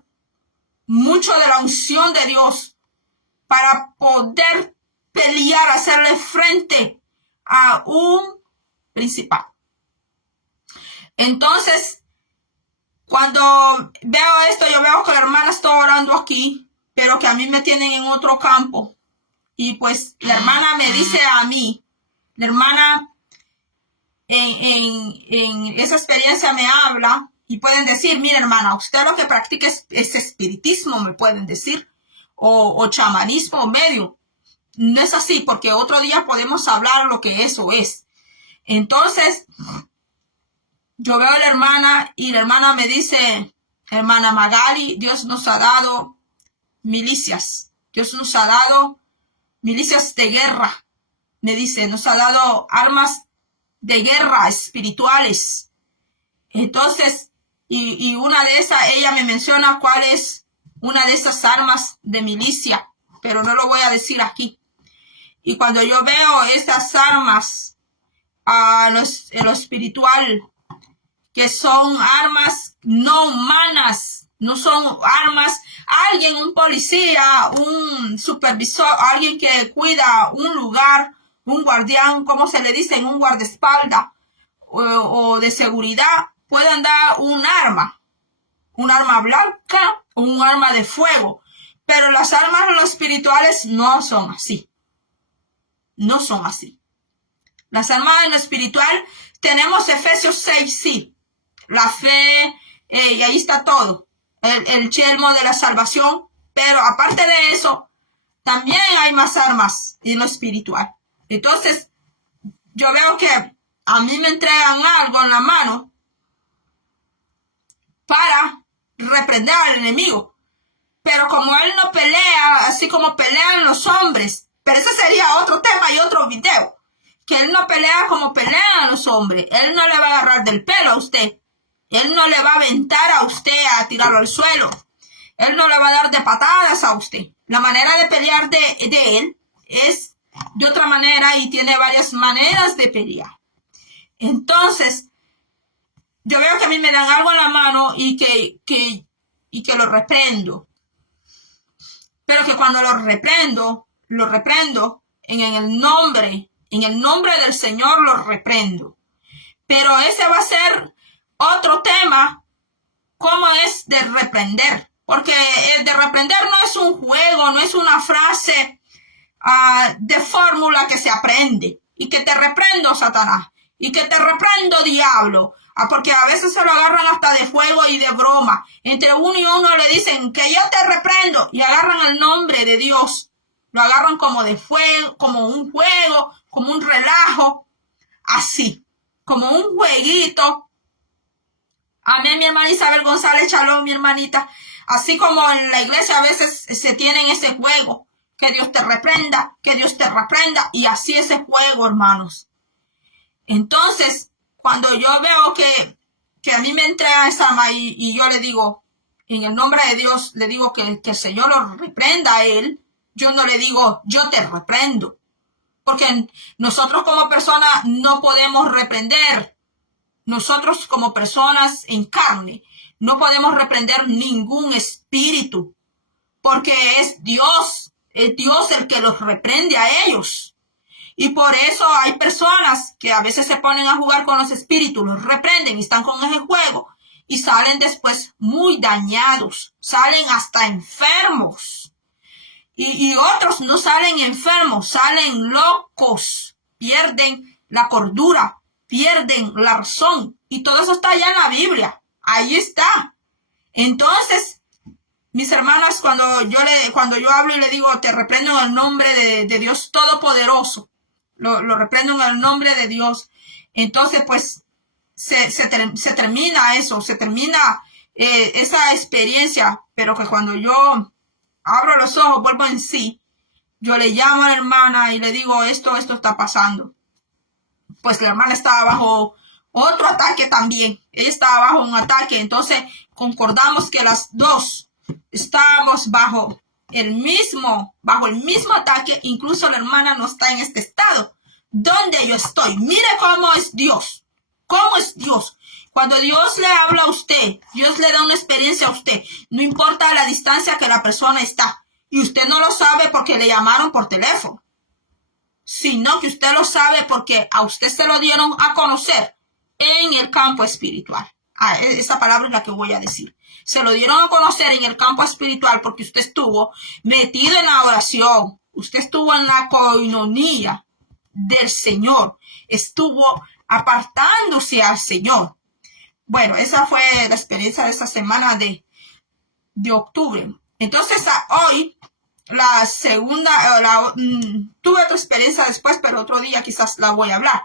mucho de la unción de Dios para poder pelear, hacerle frente a un principado. Entonces, cuando veo esto, yo veo que la hermana está orando aquí, pero que a mí me tienen en otro campo. Y pues la hermana me dice a mí, la hermana en esa experiencia me habla y pueden decir, mira hermana, usted lo que practica es espiritismo, me pueden decir, o chamanismo medio. No es así, porque otro día podemos hablar lo que eso es. Entonces, yo veo a la hermana y la hermana me dice, hermana Magali, Dios nos ha dado milicias, Dios nos ha dado milicias de guerra, me dice, nos ha dado armas de guerra espirituales. Entonces, y una de esas, ella me menciona cuál es una de esas armas de milicia, pero no lo voy a decir aquí. Y cuando yo veo esas armas en lo espiritual, que son armas no humanas, No son armas. Alguien, un policía, un supervisor, alguien que cuida un lugar, un guardián, ¿cómo se le dice? Un guardaespaldas o de seguridad, pueden dar un arma blanca o un arma de fuego. Pero las armas espirituales no son así. No son así. Las armas en lo espiritual tenemos Efesios 6, sí. La fe, y ahí está todo. El yelmo de la salvación. Pero aparte de eso, también hay más armas en lo espiritual. Entonces, yo veo que a mí me entregan algo en la mano para reprender al enemigo. Pero como él no pelea, así como pelean los hombres, pero ese sería otro tema y otro video, que él no pelea como pelean los hombres. Él no le va a agarrar del pelo a usted. Él no le va a aventar a usted a tirarlo al suelo. Él no le va a dar de patadas a usted. La manera de pelear de él es de otra manera y tiene varias maneras de pelear. Entonces, yo veo que a mí me dan algo en la mano y que lo reprendo. Pero que cuando lo reprendo en el nombre del Señor lo reprendo. Pero ese va a ser otro tema, cómo es de reprender. Porque el de reprender no es un juego, no es una frase de fórmula que se aprende. Y que te reprendo, Satanás. Y que te reprendo, diablo. Porque a veces se lo agarran hasta de juego y de broma. Entre uno y uno le dicen que yo te reprendo. Y agarran el nombre de Dios. Lo agarran como de fuego, como un juego, como un relajo. Así. Como un jueguito. Amén, mi hermana Isabel González Chalón, mi hermanita. Así como en la iglesia a veces se tienen ese juego. Que Dios te reprenda, que Dios te reprenda. Y así ese juego, hermanos. Entonces, cuando yo veo que a mí me entregan esa arma y yo le digo, en el nombre de Dios, le digo que el Señor lo reprenda a él, yo no le digo, yo te reprendo. Porque nosotros como personas no podemos reprender. Nosotros como personas en carne no podemos reprender ningún espíritu. Porque es Dios el que los reprende a ellos. Y por eso hay personas que a veces se ponen a jugar con los espíritus, los reprenden y están con ese juego y salen después muy dañados, salen hasta enfermos. Y otros no salen enfermos, salen locos, pierden la cordura, pierden la razón. Y todo eso está allá en la Biblia, ahí está. Entonces, mis hermanas, cuando yo hablo y le digo, te reprendo en el nombre de Dios Todopoderoso, lo reprendo en el nombre de Dios. Entonces, pues, se termina eso, se termina esa experiencia, pero que cuando yo abro los ojos, vuelvo en sí, yo le llamo a la hermana y le digo, esto está pasando. Pues la hermana estaba bajo otro ataque también. Ella estaba bajo un ataque, entonces concordamos que las dos estábamos bajo el mismo ataque. Incluso la hermana no está en este estado donde yo estoy. Mire cómo es Dios. ¿Cómo es Dios? Cuando Dios le habla a usted, Dios le da una experiencia a usted. No importa la distancia que la persona está. Y usted no lo sabe porque le llamaron por teléfono. Sino que usted lo sabe porque a usted se lo dieron a conocer en el campo espiritual. Esa palabra es la que voy a decir. Se lo dieron a conocer en el campo espiritual porque usted estuvo metido en la oración. Usted estuvo en la coinonía del Señor. Estuvo apartándose al Señor. Bueno, esa fue la experiencia de esta semana de octubre. Entonces, hoy, la segunda, tuve otra experiencia después, pero otro día quizás la voy a hablar.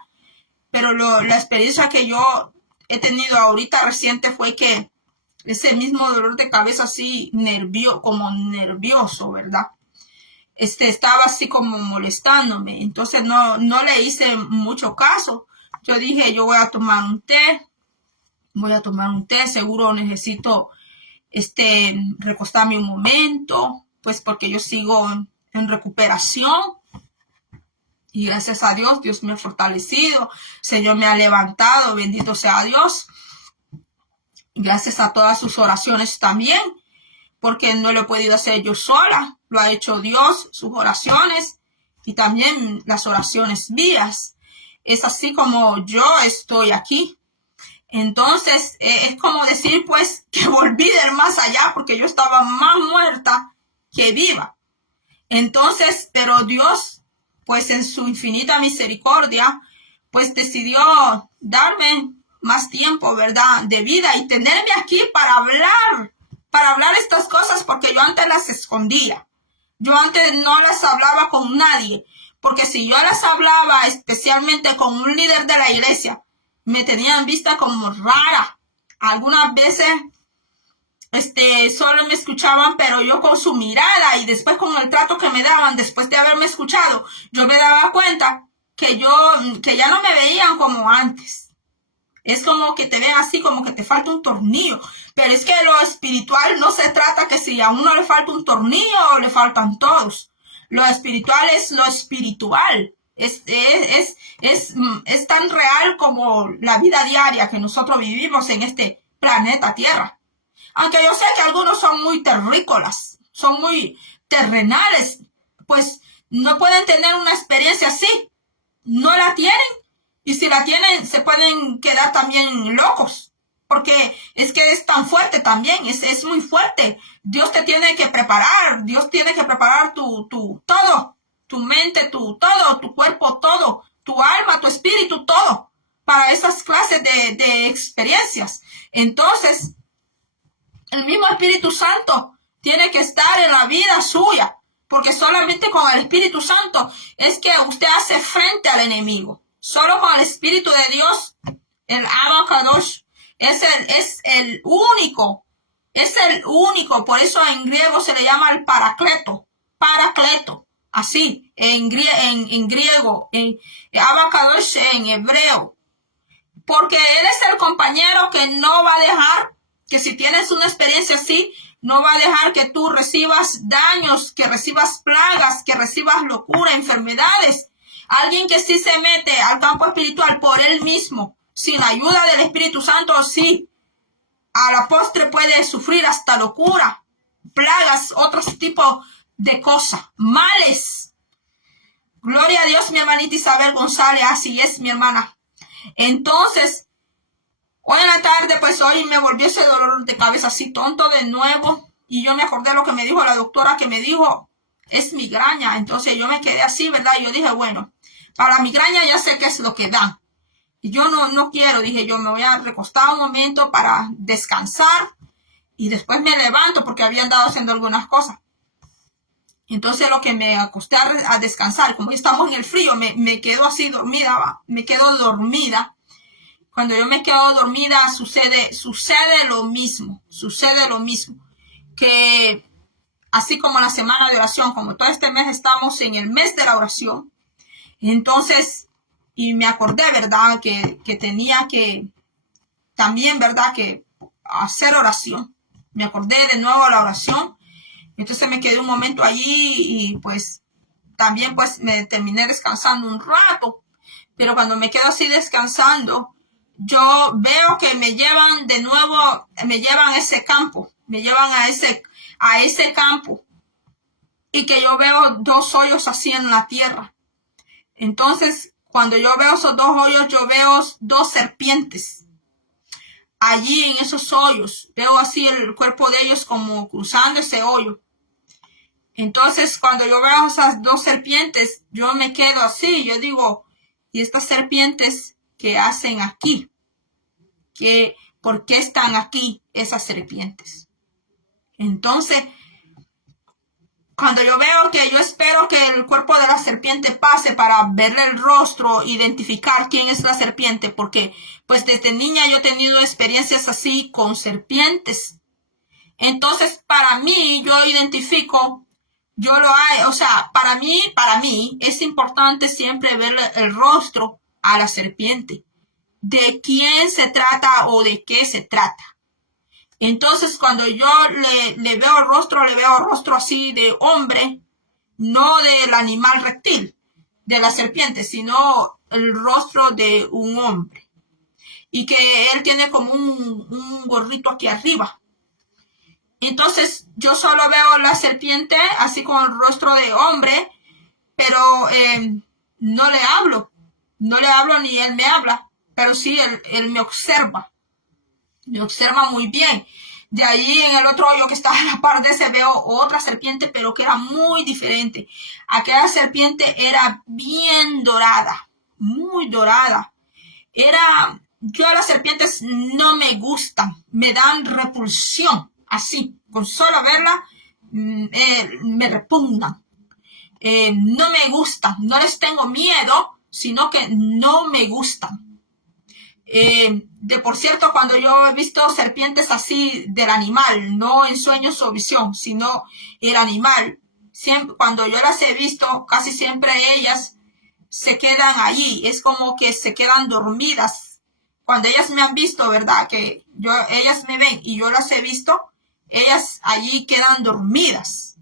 Pero la experiencia que yo he tenido ahorita reciente fue que ese mismo dolor de cabeza así nervioso, ¿verdad? Estaba así como molestándome. Entonces no le hice mucho caso. Yo dije, yo voy a tomar un té. Seguro necesito recostarme un momento, pues porque yo sigo en recuperación. Y gracias a Dios, Dios me ha fortalecido, Señor me ha levantado, bendito sea Dios. Gracias a todas sus oraciones también, porque no lo he podido hacer yo sola, lo ha hecho Dios, sus oraciones y también las oraciones mías. Es así como yo estoy aquí. Entonces, es como decir, pues, que volví del más allá, porque yo estaba más muerta que viva. Entonces, pero Dios, pues, en su infinita misericordia, pues, decidió darme más tiempo, ¿verdad?, de vida y tenerme aquí para hablar estas cosas, porque yo antes las escondía. Yo antes no las hablaba con nadie, porque si yo las hablaba, especialmente con un líder de la iglesia, me tenían vista como rara. Algunas veces solo me escuchaban, pero yo con su mirada y después con el trato que me daban después de haberme escuchado, yo me daba cuenta que ya no me veían como antes. Es como que te ven así, como que te falta un tornillo. Pero es que lo espiritual no se trata que si a uno le falta un tornillo, le faltan todos. Lo espiritual es lo espiritual. Es tan real como la vida diaria que nosotros vivimos en este planeta Tierra. Aunque yo sé que algunos son muy terrícolas, son muy terrenales, pues no pueden tener una experiencia así. No la tienen. Y si la tienen, se pueden quedar también locos. Porque es que es tan fuerte también, es muy fuerte. Dios te tiene que preparar, Dios tiene que preparar todo, tu mente, todo, tu cuerpo, todo, tu alma, tu espíritu, todo, para esas clases de experiencias. Entonces, el mismo Espíritu Santo tiene que estar en la vida suya, porque solamente con el Espíritu Santo es que usted hace frente al enemigo. Solo con el Espíritu de Dios, el Abacadosh, es el único, por eso en griego se le llama el paracleto, así, en griego, en Abacadosh en hebreo, porque él es el compañero que no va a dejar, que si tienes una experiencia así, no va a dejar que tú recibas daños, que recibas plagas, que recibas locura, enfermedades. Alguien que sí se mete al campo espiritual por él mismo, sin la ayuda del Espíritu Santo, sí, a la postre puede sufrir hasta locura, plagas, otros tipos de cosas, males. Gloria a Dios, mi hermanita Isabel González, así es, mi hermana. Entonces, hoy en la tarde, pues hoy me volvió ese dolor de cabeza así tonto de nuevo, y yo me acordé de lo que me dijo la doctora, que me dijo, es migraña. Entonces yo me quedé así, ¿verdad? Y yo dije, bueno, para la migraña ya sé qué es lo que da. Y yo no quiero, dije yo, me voy a recostar un momento para descansar y después me levanto porque había andado haciendo algunas cosas. Entonces lo que me acosté a descansar, como estamos en el frío, me quedo así dormida, me quedo dormida. Cuando yo me quedo dormida sucede lo mismo, que así como la semana de oración, como todo este mes estamos en el mes de la oración, entonces, y me acordé, ¿verdad?, que tenía que también, ¿verdad?, que hacer oración. Me acordé de nuevo la oración. Entonces me quedé un momento allí y pues también pues me terminé descansando un rato. Pero cuando me quedo así descansando, yo veo que me llevan de nuevo, me llevan a ese campo, me llevan a ese campo. Y que yo veo dos hoyos así en la tierra. Entonces, cuando yo veo esos dos hoyos, yo veo dos serpientes. Allí en esos hoyos, veo así el cuerpo de ellos como cruzando ese hoyo. Entonces, cuando yo veo esas dos serpientes, yo me quedo así. Yo digo, ¿y estas serpientes qué hacen aquí? ¿Por qué están aquí esas serpientes? Entonces, cuando yo veo que yo espero que el cuerpo de la serpiente pase para verle el rostro, identificar quién es la serpiente, porque pues desde niña yo he tenido experiencias así con serpientes. Entonces, para mí, yo identifico, para mí es importante siempre ver el rostro a la serpiente, de quién se trata o de qué se trata. Entonces, cuando yo le veo el rostro así de hombre, no del animal reptil, de la serpiente, sino el rostro de un hombre. y que él tiene como un gorrito aquí arriba. Entonces yo solo veo la serpiente así con el rostro de hombre, pero no le hablo. No le hablo ni él me habla, pero sí él me observa. Me observa muy bien. De ahí en el otro hoyo que está a la par de ese veo otra serpiente, pero que era muy diferente. Aquella serpiente era bien dorada, muy dorada. Yo a las serpientes no me gustan, me dan repulsión, así, con solo verla me repugnan. No me gustan, no les tengo miedo, sino que no me gustan. De por cierto, cuando yo he visto serpientes así del animal, no en sueños o visión, sino el animal, siempre, cuando yo las he visto, casi siempre ellas se quedan allí, es como que se quedan dormidas. Cuando ellas me han visto, ¿verdad? Que ellas me ven y yo las he visto, ellas allí quedan dormidas.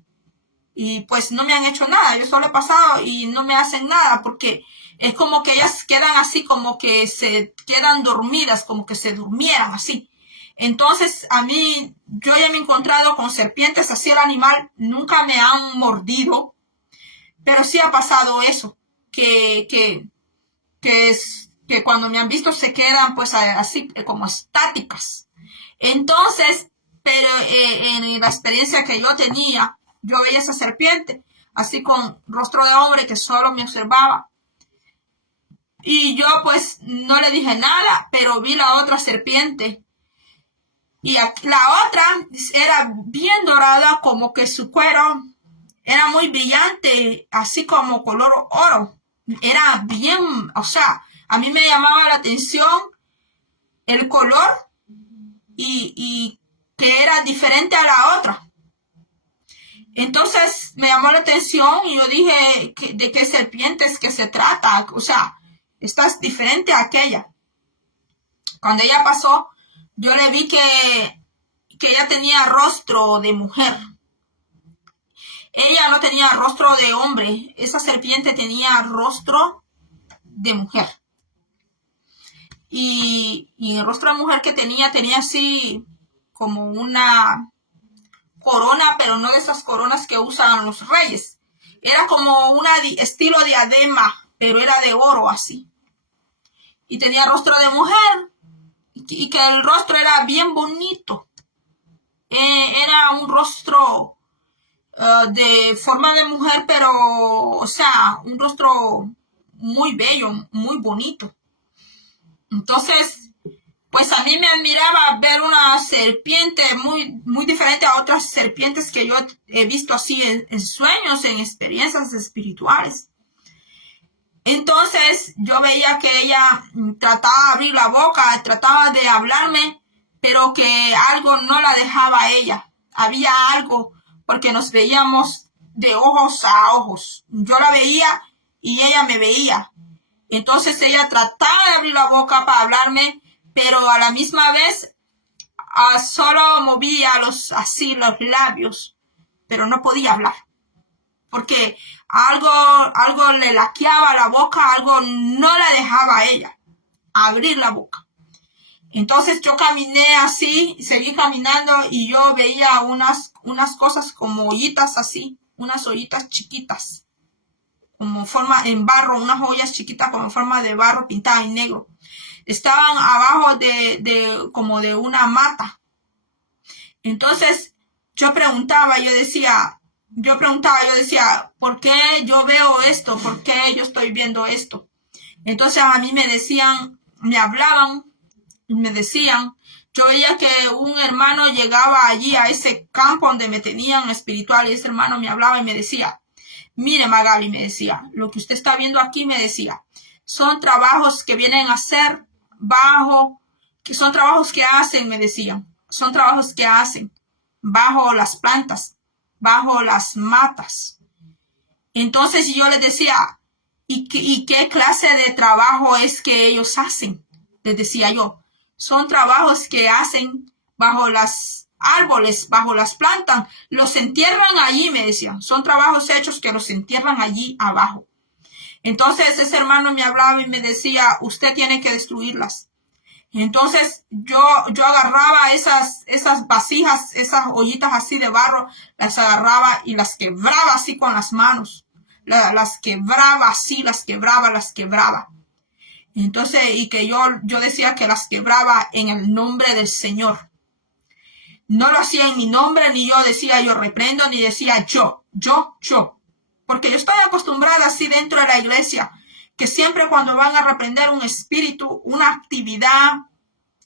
Y pues no me han hecho nada, yo solo he pasado y no me hacen nada porque es como que ellas quedan así, como que se quedan dormidas, como que se durmieran así. Entonces a mí, yo ya me he encontrado con serpientes así, el animal nunca me han mordido, pero sí ha pasado eso, que cuando me han visto se quedan pues así como estáticas. Entonces, pero en la experiencia que yo tenía, yo veía esa serpiente así con rostro de hombre que solo me observaba. Y yo pues no le dije nada, pero vi la otra serpiente. Y la otra era bien dorada, como que su cuero era muy brillante, así como color oro. Era bien, o sea, a mí me llamaba la atención el color y que era diferente a la otra. Entonces me llamó la atención y yo dije, ¿de qué serpientes que se trata? O sea, esta es diferente a aquella. Cuando ella pasó, yo le vi que ella tenía rostro de mujer. Ella no tenía rostro de hombre. Esa serpiente tenía rostro de mujer. Y el rostro de mujer que tenía así como una corona, pero no de esas coronas que usan los reyes. Era como un estilo diadema, pero era de oro así. Y tenía rostro de mujer y que el rostro era bien bonito. Era un rostro de forma de mujer, pero, o sea, un rostro muy bello, muy bonito. Entonces, pues a mí me admiraba ver una serpiente muy, muy diferente a otras serpientes que yo he visto así en sueños, en experiencias espirituales. Entonces yo veía que ella trataba de abrir la boca, trataba de hablarme, pero que algo no la dejaba a ella. Había algo, porque nos veíamos de ojos a ojos. Yo la veía y ella me veía. Entonces ella trataba de abrir la boca para hablarme, pero a la misma vez solo movía los labios, pero no podía hablar. Porque algo le laqueaba la boca, algo no la dejaba a ella abrir la boca. Entonces yo caminé así, seguí caminando y yo veía unas cosas como ollitas así, unas ollitas chiquitas, como forma en barro, unas ollas chiquitas como en forma de barro pintada en negro. Estaban abajo como de una mata. Entonces yo decía, ¿por qué yo veo esto? ¿Por qué yo estoy viendo esto? Entonces a mí me hablaban y me decían, yo veía que un hermano llegaba allí a ese campo donde me tenían espiritual y ese hermano me hablaba y me decía, mire Magali, me decía, lo que usted está viendo aquí, me decía, son trabajos que vienen a hacer son trabajos que hacen, me decían, son trabajos que hacen bajo las plantas, bajo las matas. Entonces yo les decía, ¿y qué clase de trabajo es que ellos hacen? Les decía yo, son trabajos que hacen bajo los árboles, bajo las plantas, los entierran allí, me decían, son trabajos hechos que los entierran allí abajo. Entonces ese hermano me hablaba y me decía, usted tiene que destruirlas. Entonces yo agarraba esas vasijas, esas ollitas así de barro, las agarraba y las quebraba así con las manos. Las quebraba así, las quebraba. Entonces, y que yo decía que las quebraba en el nombre del Señor. No lo hacía en mi nombre, ni yo decía yo reprendo, ni decía yo. Porque yo estoy acostumbrada así dentro de la iglesia, que siempre cuando van a reprender un espíritu, una actividad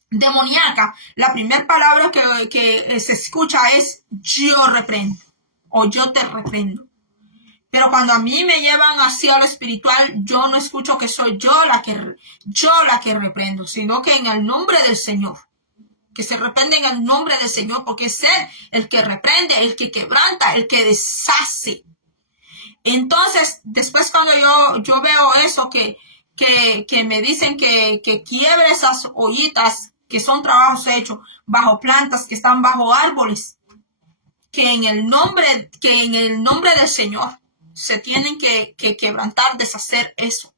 demoníaca, la primera palabra que se escucha es yo reprendo o yo te reprendo. Pero cuando a mí me llevan hacia lo espiritual, yo no escucho que soy yo la que reprendo, sino que en el nombre del Señor. Que se reprende en el nombre del Señor, porque es Él el que reprende, el que quebranta, el que deshace. Entonces, después cuando yo veo eso, que me dicen que quiebre esas ollitas, que son trabajos hechos bajo plantas, que están bajo árboles, que en el nombre del Señor se tienen que quebrantar, deshacer eso.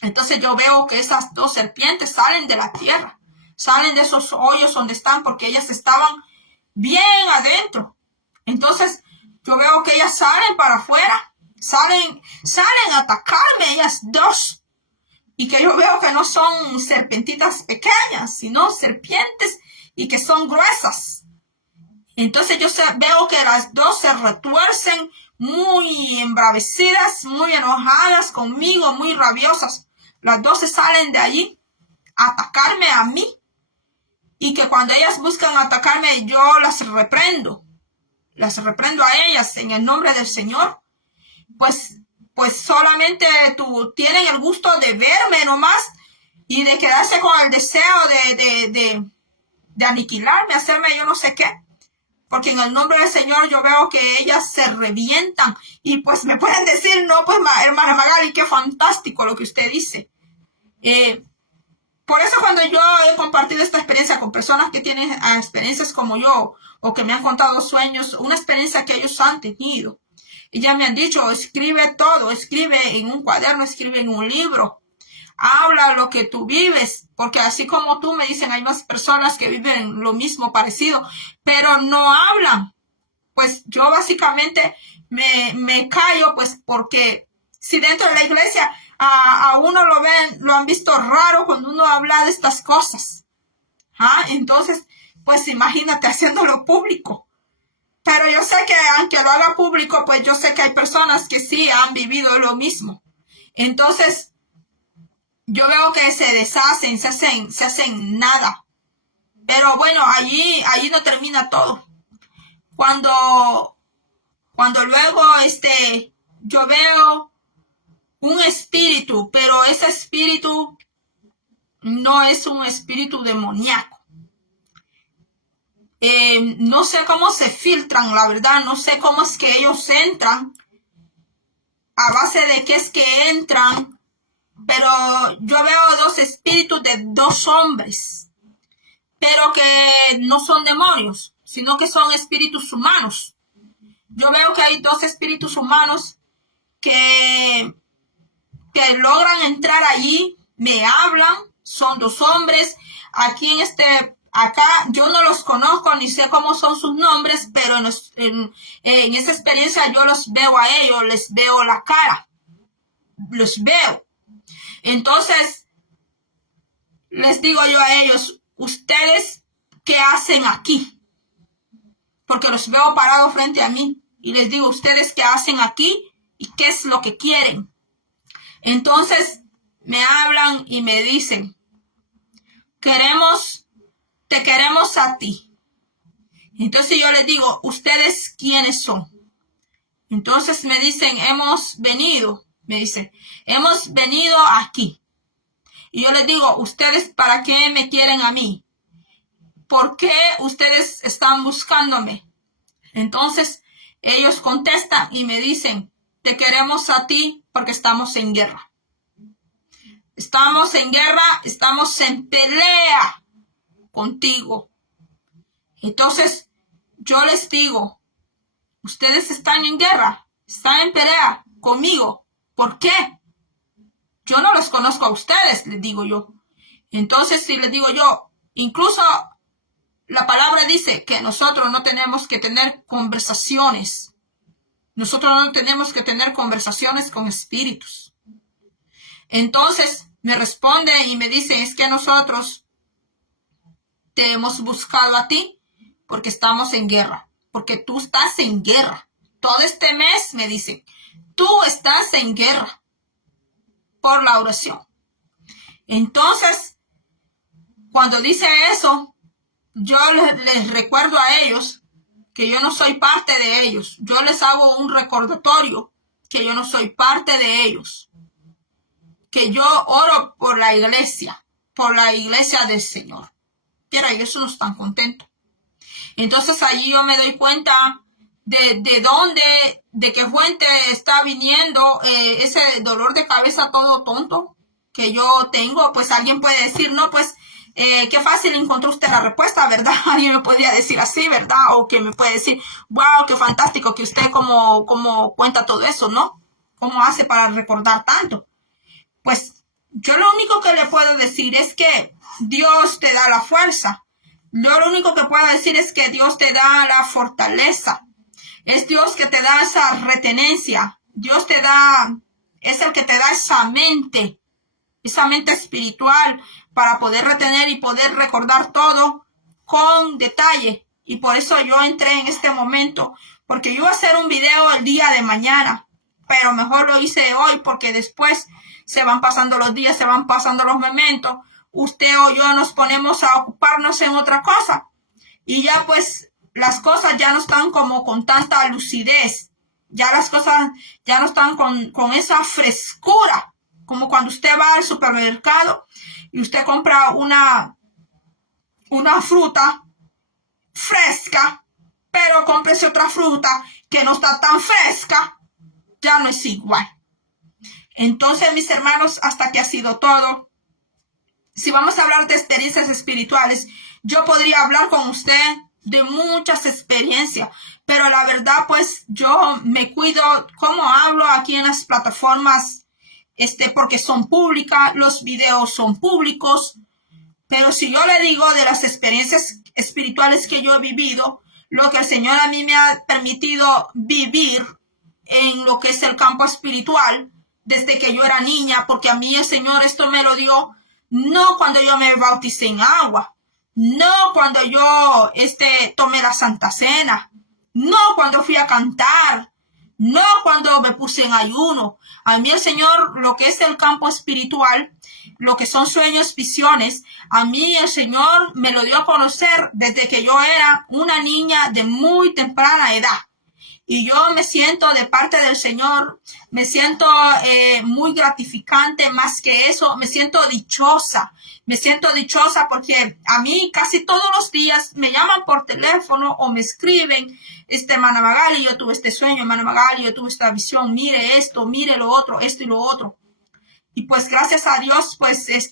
Entonces yo veo que esas dos serpientes salen de la tierra, salen de esos hoyos donde están, porque ellas estaban bien adentro. Entonces yo veo que ellas salen para afuera, salen a atacarme ellas dos. Y que yo veo que no son serpentitas pequeñas, sino serpientes y que son gruesas. Entonces yo veo que las dos se retuercen muy embravecidas, muy enojadas conmigo, muy rabiosas. Las dos se salen de allí a atacarme a mí. Y que cuando ellas buscan atacarme, yo las reprendo. Las reprendo a ellas en el nombre del Señor. Pues solamente tienen el gusto de verme nomás y de quedarse con el deseo de aniquilarme, hacerme yo no sé qué. Porque en el nombre del Señor yo veo que ellas se revientan y pues me pueden decir, no, pues hermana Magali, qué fantástico lo que usted dice. Por eso cuando yo he compartido esta experiencia con personas que tienen experiencias como yo o que me han contado sueños, una experiencia que ellos han tenido, y ya me han dicho, escribe todo, escribe en un cuaderno, escribe en un libro, habla lo que tú vives, porque así como tú me dicen, hay más personas que viven lo mismo parecido, pero no hablan. Pues yo básicamente me callo, pues porque si dentro de la iglesia a uno lo han visto raro cuando uno habla de estas cosas. Entonces, pues imagínate haciéndolo público. Pero yo sé que aunque lo haga público, pues yo sé que hay personas que sí han vivido lo mismo. Entonces, yo veo que se deshacen, se hacen nada. Pero bueno, allí no termina todo. Cuando luego yo veo un espíritu, pero ese espíritu no es un espíritu demoníaco. No sé cómo se filtran, la verdad, no sé cómo es que ellos entran, a base de qué es que entran, pero yo veo dos espíritus de dos hombres, pero que no son demonios, sino que son espíritus humanos. Yo veo que hay dos espíritus humanos que logran entrar allí, me hablan, son dos hombres. Acá yo no los conozco ni sé cómo son sus nombres, pero en esa experiencia yo los veo a ellos, les veo la cara, los veo. Entonces les digo yo a ellos, ¿ustedes qué hacen aquí? Porque los veo parados frente a mí y les digo, ¿ustedes qué hacen aquí y qué es lo que quieren? Entonces me hablan y me dicen, te queremos a ti. Entonces yo les digo, ¿ustedes quiénes son? Entonces me dicen, hemos venido aquí. Y yo les digo, ¿ustedes para qué me quieren a mí? ¿Por qué ustedes están buscándome? Entonces ellos contestan y me dicen, te queremos a ti porque estamos en guerra. Estamos en guerra, estamos en pelea contigo. Entonces yo les digo, ustedes están en guerra, están en pelea conmigo. ¿Por qué? Yo no los conozco a ustedes, les digo yo. Entonces, si les digo yo, incluso la palabra dice que nosotros no tenemos que tener conversaciones. Nosotros no tenemos que tener conversaciones con espíritus. Entonces me responde y me dice, es que nosotros te hemos buscado a ti porque estamos en guerra, porque tú estás en guerra. Todo este mes me dicen, tú estás en guerra por la oración. Entonces, cuando dice eso, yo les recuerdo a ellos que yo no soy parte de ellos. Yo les hago un recordatorio que yo no soy parte de ellos. Que yo oro por la iglesia del Señor. Pero ellos no están contentos. Entonces allí yo me doy cuenta de dónde, de qué fuente está viniendo ese dolor de cabeza todo tonto que yo tengo. Pues alguien puede decir, no, pues qué fácil encontró usted la respuesta, ¿verdad? Alguien me podría decir así, ¿verdad? O que me puede decir, wow, qué fantástico que usted como cuenta todo eso, ¿no? ¿Cómo hace para recordar tanto? Pues yo lo único que le puedo decir es que Dios te da la fuerza. Yo lo único que puedo decir es que Dios te da la fortaleza. Es Dios que te da esa retenencia. Dios te da, es el que te da esa mente espiritual para poder retener y poder recordar todo con detalle. Y por eso yo entré en este momento, porque yo iba a hacer un video el día de mañana, pero mejor lo hice hoy porque después se van pasando los días, se van pasando los momentos. Usted o yo nos ponemos a ocuparnos en otra cosa y ya pues las cosas ya no están como con tanta lucidez. Ya las cosas ya no están con esa frescura, como cuando usted va al supermercado y usted compra una fruta fresca, pero cómprese otra fruta que no está tan fresca, ya no es igual. Entonces, mis hermanos, hasta aquí ha sido todo. Si vamos a hablar de experiencias espirituales, yo podría hablar con usted de muchas experiencias, pero la verdad, pues, yo me cuido cómo hablo aquí en las plataformas, porque son públicas, los videos son públicos, pero si yo le digo de las experiencias espirituales que yo he vivido, lo que el Señor a mí me ha permitido vivir en lo que es el campo espiritual, desde que yo era niña, porque a mí el Señor esto me lo dio, no cuando yo me bauticé en agua, no cuando yo tomé la Santa Cena, no cuando fui a cantar, no cuando me puse en ayuno. A mí el Señor, lo que es el campo espiritual, lo que son sueños, visiones, a mí el Señor me lo dio a conocer desde que yo era una niña de muy temprana edad. Y yo me siento de parte del Señor, me siento muy gratificante, más que eso, me siento dichosa porque a mí casi todos los días me llaman por teléfono o me escriben, hermana Magali, yo tuve este sueño, hermana Magali, yo tuve esta visión, mire esto, mire lo otro, esto y lo otro. Y pues gracias a Dios, pues el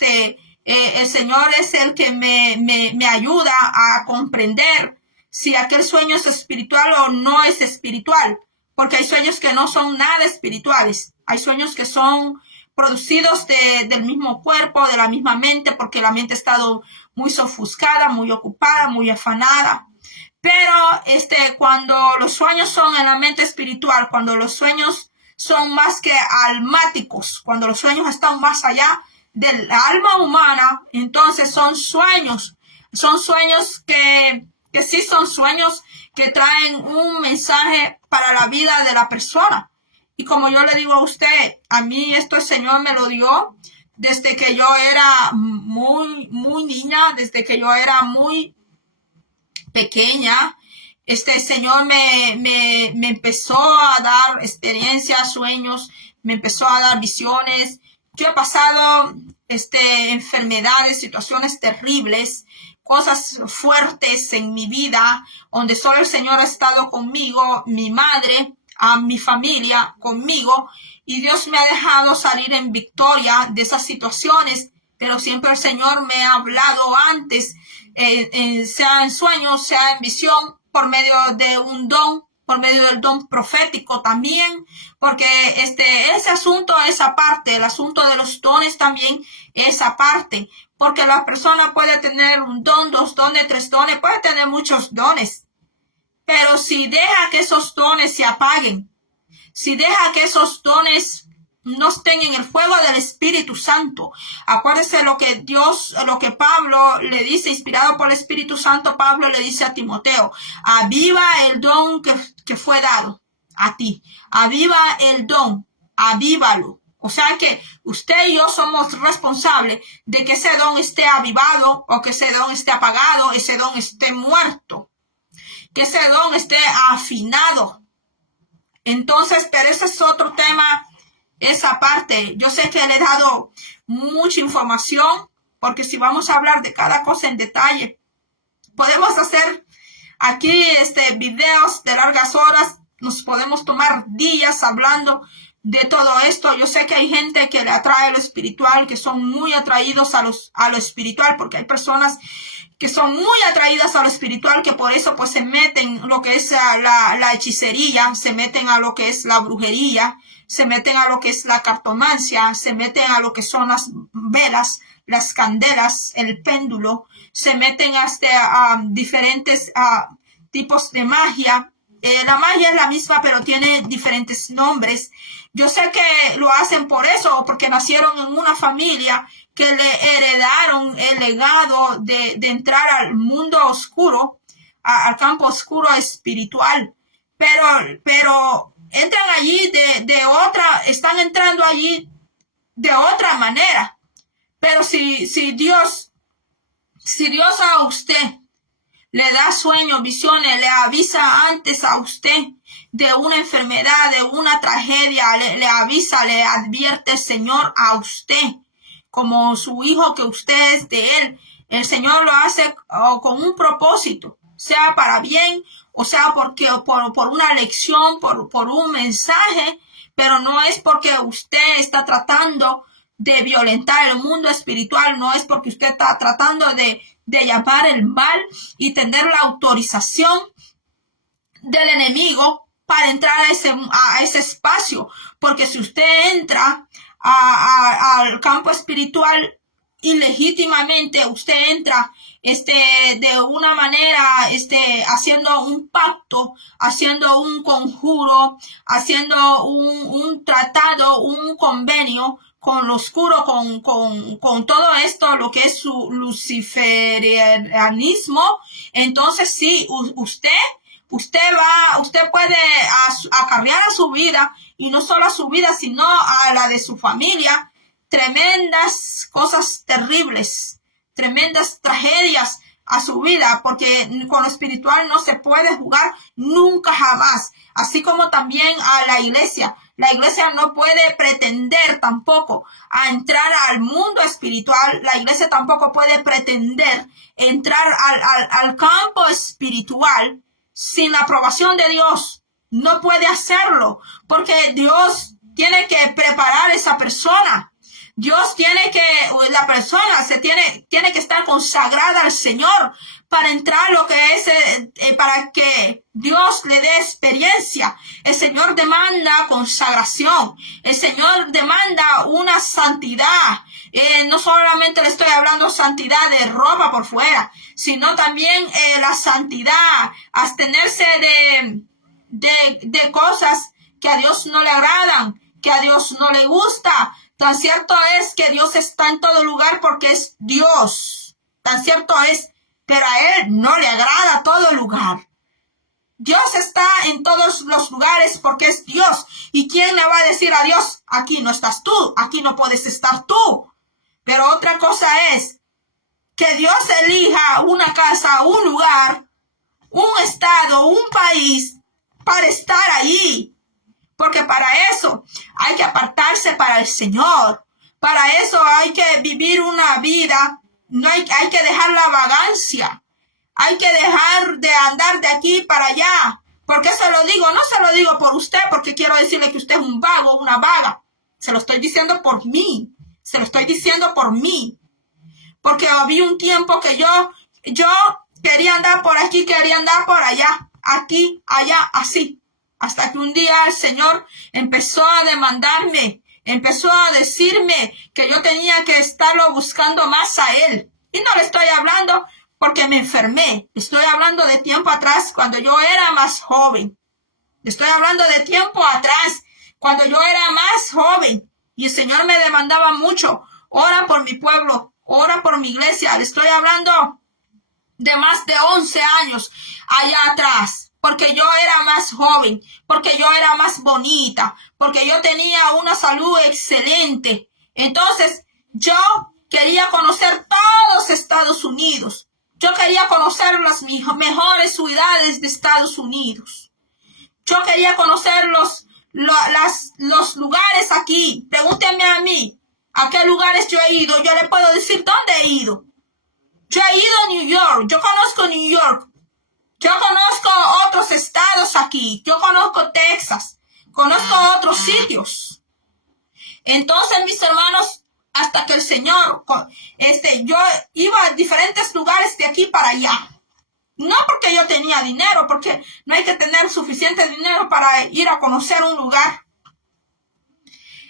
Señor es el que me ayuda a comprender si aquel sueño es espiritual o no es espiritual, porque hay sueños que no son nada espirituales, hay sueños que son producidos del mismo cuerpo, de la misma mente, porque la mente ha estado muy sofuscada, muy ocupada, muy afanada. Pero cuando los sueños son en la mente espiritual, cuando los sueños son más que almáticos, cuando los sueños están más allá del alma humana, entonces son sueños que sí son sueños que traen un mensaje para la vida de la persona. Y como yo le digo a usted, a mí esto el Señor me lo dio desde que yo era muy, muy niña, desde que yo era muy pequeña. El Señor me empezó a dar experiencias, sueños, me empezó a dar visiones. Yo he pasado enfermedades, situaciones terribles, cosas fuertes en mi vida, donde solo el Señor ha estado conmigo, mi madre, a mi familia, conmigo, y Dios me ha dejado salir en victoria de esas situaciones, pero siempre el Señor me ha hablado antes, sea en sueños, sea en visión, por medio de un don por medio del don profético también, porque ese asunto es aparte, el asunto de los dones también es aparte, porque la persona puede tener un don, 2 dones, 3 dones, puede tener muchos dones, pero si deja que esos dones se apaguen, si deja que esos dones no estén en el fuego del Espíritu Santo. Acuérdese lo que Pablo le dice, inspirado por el Espíritu Santo, Pablo le dice a Timoteo, aviva el don que fue dado a ti. Aviva el don, avívalo. O sea que usted y yo somos responsables de que ese don esté avivado o que ese don esté apagado, ese don esté muerto, que ese don esté afinado. Entonces, pero ese es otro tema, esa parte. Yo sé que le he dado mucha información, porque si vamos a hablar de cada cosa en detalle, podemos hacer aquí videos de largas horas, nos podemos tomar días hablando de todo esto. Yo sé que hay gente que le atrae lo espiritual, que son muy atraídos a lo espiritual, porque hay personas que son muy atraídas a lo espiritual, que por eso pues se meten en lo que es la hechicería, se meten a lo que es la brujería, se meten a lo que es la cartomancia, se meten a lo que son las velas, las candelas, el péndulo, se meten a diferentes tipos de magia. La magia es la misma, pero tiene diferentes nombres. Yo sé que lo hacen por eso, porque nacieron en una familia que le heredaron el legado de entrar al mundo oscuro, al campo oscuro espiritual. Pero entran allí están entrando allí de otra manera. Pero si Dios a usted le da sueños, visiones, le avisa antes a usted de una enfermedad, de una tragedia, le avisa, le advierte el Señor a usted, como su hijo que usted es de Él. El Señor lo hace con un propósito, sea para bien, o sea por una lección, por un mensaje, pero no es porque usted está tratando de violentar el mundo espiritual, no es porque usted está tratando de llamar el mal y tener la autorización del enemigo para entrar a ese espacio, porque si usted entra al campo espiritual ilegítimamente, usted entra de una manera haciendo un pacto, haciendo un conjuro, haciendo un tratado, un convenio con lo oscuro, con todo esto, lo que es su luciferianismo. Entonces sí, usted puede acarrear a su vida, y no solo a su vida, sino a la de su familia, tremendas cosas terribles, tremendas tragedias a su vida, porque con lo espiritual no se puede jugar nunca jamás. Así como también a la iglesia no puede pretender tampoco a entrar al mundo espiritual. La iglesia tampoco puede pretender entrar al campo espiritual sin la aprobación de Dios. No puede hacerlo, porque Dios tiene que preparar a esa persona. La persona tiene que estar consagrada al Señor para entrar lo que es, para que Dios le dé experiencia. El Señor demanda consagración. El Señor demanda una santidad. No solamente le estoy hablando santidad de ropa por fuera, sino también la santidad, abstenerse de cosas que a Dios no le agradan, que a Dios no le gusta. Tan cierto es que Dios está en todo lugar porque es Dios. Tan cierto es, pero a Él no le agrada todo lugar. Dios está en todos los lugares porque es Dios. ¿Y quién le va a decir a Dios, aquí no estás tú, aquí no puedes estar tú? Pero otra cosa es que Dios elija una casa, un lugar, un estado, un país para estar allí. Porque para eso hay que apartarse para el Señor. Para eso hay que vivir una vida. Hay que dejar la vagancia. Hay que dejar de andar de aquí para allá. ¿Por qué se lo digo? No se lo digo por usted, porque quiero decirle que usted es un vago, una vaga. Se lo estoy diciendo por mí. Se lo estoy diciendo por mí. Porque había un tiempo que yo quería andar por aquí, quería andar por allá. aquí, allá, así. Hasta que un día el Señor empezó a demandarme, empezó a decirme que yo tenía que estarlo buscando más a Él. Y no le estoy hablando porque me enfermé. Estoy hablando de tiempo atrás, cuando yo era más joven. Estoy hablando de tiempo atrás, cuando yo era más joven. Y el Señor me demandaba mucho. Ora por mi pueblo, ora por mi iglesia. Le estoy hablando de más de 11 años allá atrás. Porque yo era más joven, porque yo era más bonita, porque yo tenía una salud excelente. Entonces, yo quería conocer todos Estados Unidos. Yo quería conocer las mejores ciudades de Estados Unidos. Yo quería conocer los lugares aquí. Pregúntenme a mí, ¿a qué lugares yo he ido? Yo le puedo decir dónde he ido. Yo he ido a New York. Yo conozco New York. Yo conozco otros estados aquí. Yo conozco Texas. Conozco otros sitios. Entonces, mis hermanos, hasta que el Señor, yo iba a diferentes lugares de aquí para allá. No porque yo tenía dinero, porque no hay que tener suficiente dinero para ir a conocer un lugar.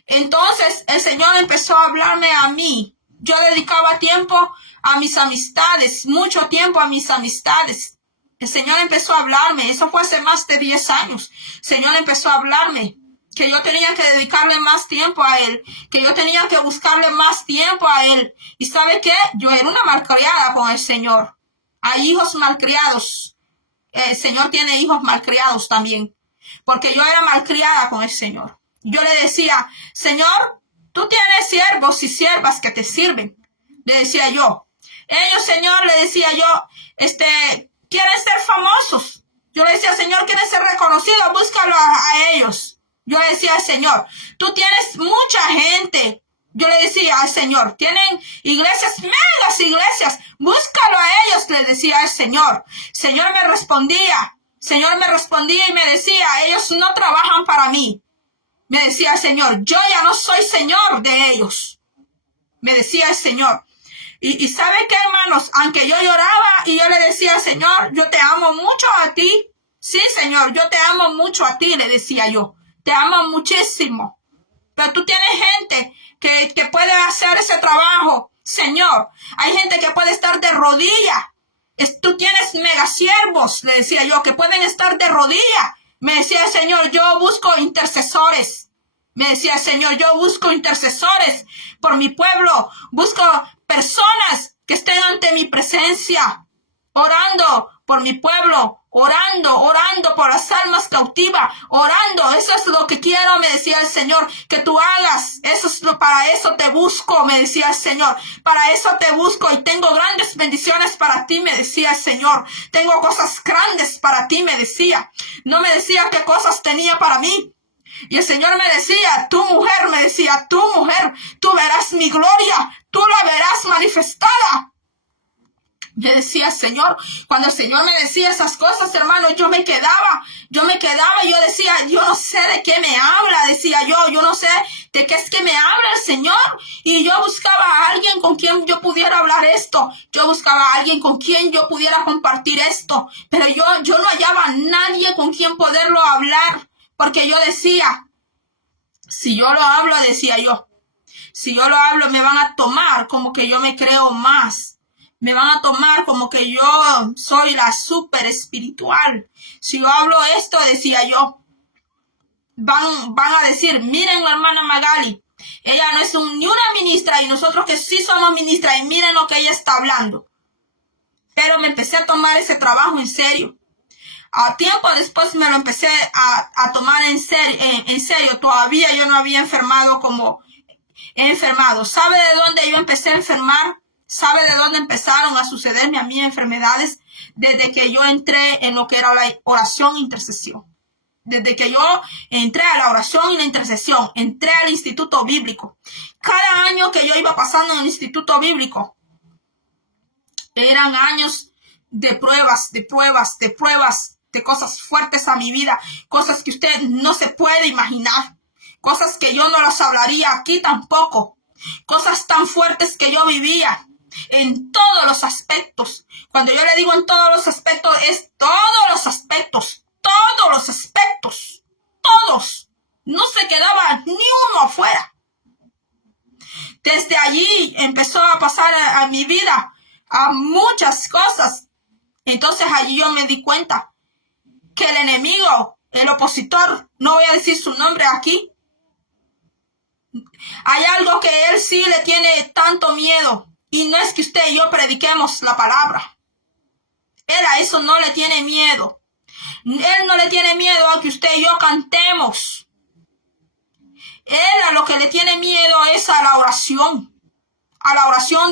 Entonces, el Señor empezó a hablarme a mí. Yo dedicaba tiempo a mis amistades, mucho tiempo a mis amistades. El Señor empezó a hablarme, eso fue hace más de 10 años. El Señor empezó a hablarme que yo tenía que dedicarle más tiempo a Él, que yo tenía que buscarle más tiempo a Él. ¿Y sabe qué? Yo era una malcriada con el Señor. Hay hijos malcriados. El Señor tiene hijos malcriados también, porque yo era malcriada con el Señor. Yo le decía, Señor, tú tienes siervos y siervas que te sirven. Le decía yo. Ellos, Señor, le decía yo, quieren ser famosos. Yo le decía, Señor, quieren ser reconocidos, búscalo a ellos. Yo le decía al Señor, tú tienes mucha gente. Yo le decía al Señor, tienen iglesias, megas iglesias, búscalo a ellos, le decía al Señor. Señor me respondía y me decía, ellos no trabajan para mí. Me decía el Señor, yo ya no soy Señor de ellos. Me decía el Señor. Y ¿sabe qué, hermanos? Aunque yo lloraba y yo le decía al Señor, yo te amo mucho a ti. Sí, Señor, yo te amo mucho a ti, le decía yo. Te amo muchísimo. Pero tú tienes gente que puede hacer ese trabajo, Señor. Hay gente que puede estar de rodillas. Tú tienes megasiervos, le decía yo, que pueden estar de rodillas. Me decía el Señor, yo busco intercesores. Me decía el Señor, yo busco intercesores por mi pueblo. Busco personas que estén ante mi presencia, orando por mi pueblo, orando por las almas cautivas, orando. Eso es lo que quiero, me decía el Señor, que tú hagas. Para eso te busco, me decía el Señor. Para eso te busco y tengo grandes bendiciones para ti, me decía el Señor. Tengo cosas grandes para ti, me decía. No me decía qué cosas tenía para mí. Y el Señor me decía, tú mujer, tú verás mi gloria, tú la verás manifestada. Me decía el Señor, cuando el Señor me decía esas cosas, hermano, yo me quedaba y yo decía, yo no sé de qué me habla, decía yo no sé de qué es que me habla el Señor. Y yo buscaba a alguien con quien yo pudiera hablar esto, yo buscaba a alguien con quien yo pudiera compartir esto, pero yo no hallaba a nadie con quien poderlo hablar, porque yo decía, si yo lo hablo, decía yo, si yo lo hablo me van a tomar como que yo me creo más. Me van a tomar como que yo soy la súper espiritual. Si yo hablo esto, decía yo, van a decir, miren la hermana Magali, ella no es ni una ministra y nosotros que sí somos ministras y miren lo que ella está hablando. Pero me empecé a tomar ese trabajo en serio. A tiempo después me lo empecé a tomar en serio. Todavía yo no había enfermado como he enfermado. ¿Sabe de dónde yo empecé a enfermar? ¿Sabe de dónde empezaron a sucederme a mí enfermedades? Desde que yo entré en lo que era la oración e intercesión. Desde que yo entré a la oración y la intercesión, entré al instituto bíblico. Cada año que yo iba pasando en el instituto bíblico, eran años de pruebas, de cosas fuertes a mi vida, cosas que usted no se puede imaginar, cosas que yo no las hablaría aquí tampoco, cosas tan fuertes que yo vivía. En todos los aspectos. Cuando yo le digo en todos los aspectos, es todos los aspectos. Todos los aspectos. Todos. No se quedaba ni uno afuera. Desde allí empezó a pasar a mi vida a muchas cosas. Entonces allí yo me di cuenta que el enemigo, el opositor, no voy a decir su nombre aquí, hay algo que él sí le tiene tanto miedo. Y no es que usted y yo prediquemos la palabra. Él a eso no le tiene miedo. Él no le tiene miedo a que usted y yo cantemos. Él a lo que le tiene miedo es a la oración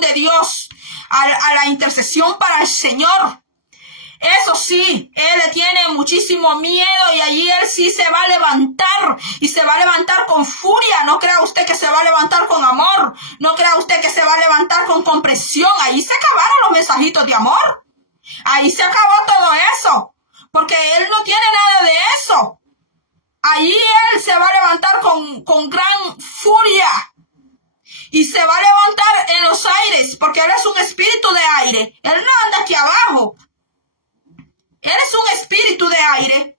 de Dios, a la intercesión para el Señor. Eso sí, él le tiene muchísimo miedo y allí él sí se va a levantar y se va a levantar con furia. No crea usted que se va a levantar con amor. No crea usted que se va a levantar con comprensión. Ahí se acabaron los mensajitos de amor. Ahí se acabó todo eso. Porque él no tiene nada de eso. Allí él se va a levantar con gran furia. Y se va a levantar en los aires. Porque él es un espíritu de aire. Él no anda aquí abajo. Él es un espíritu de aire.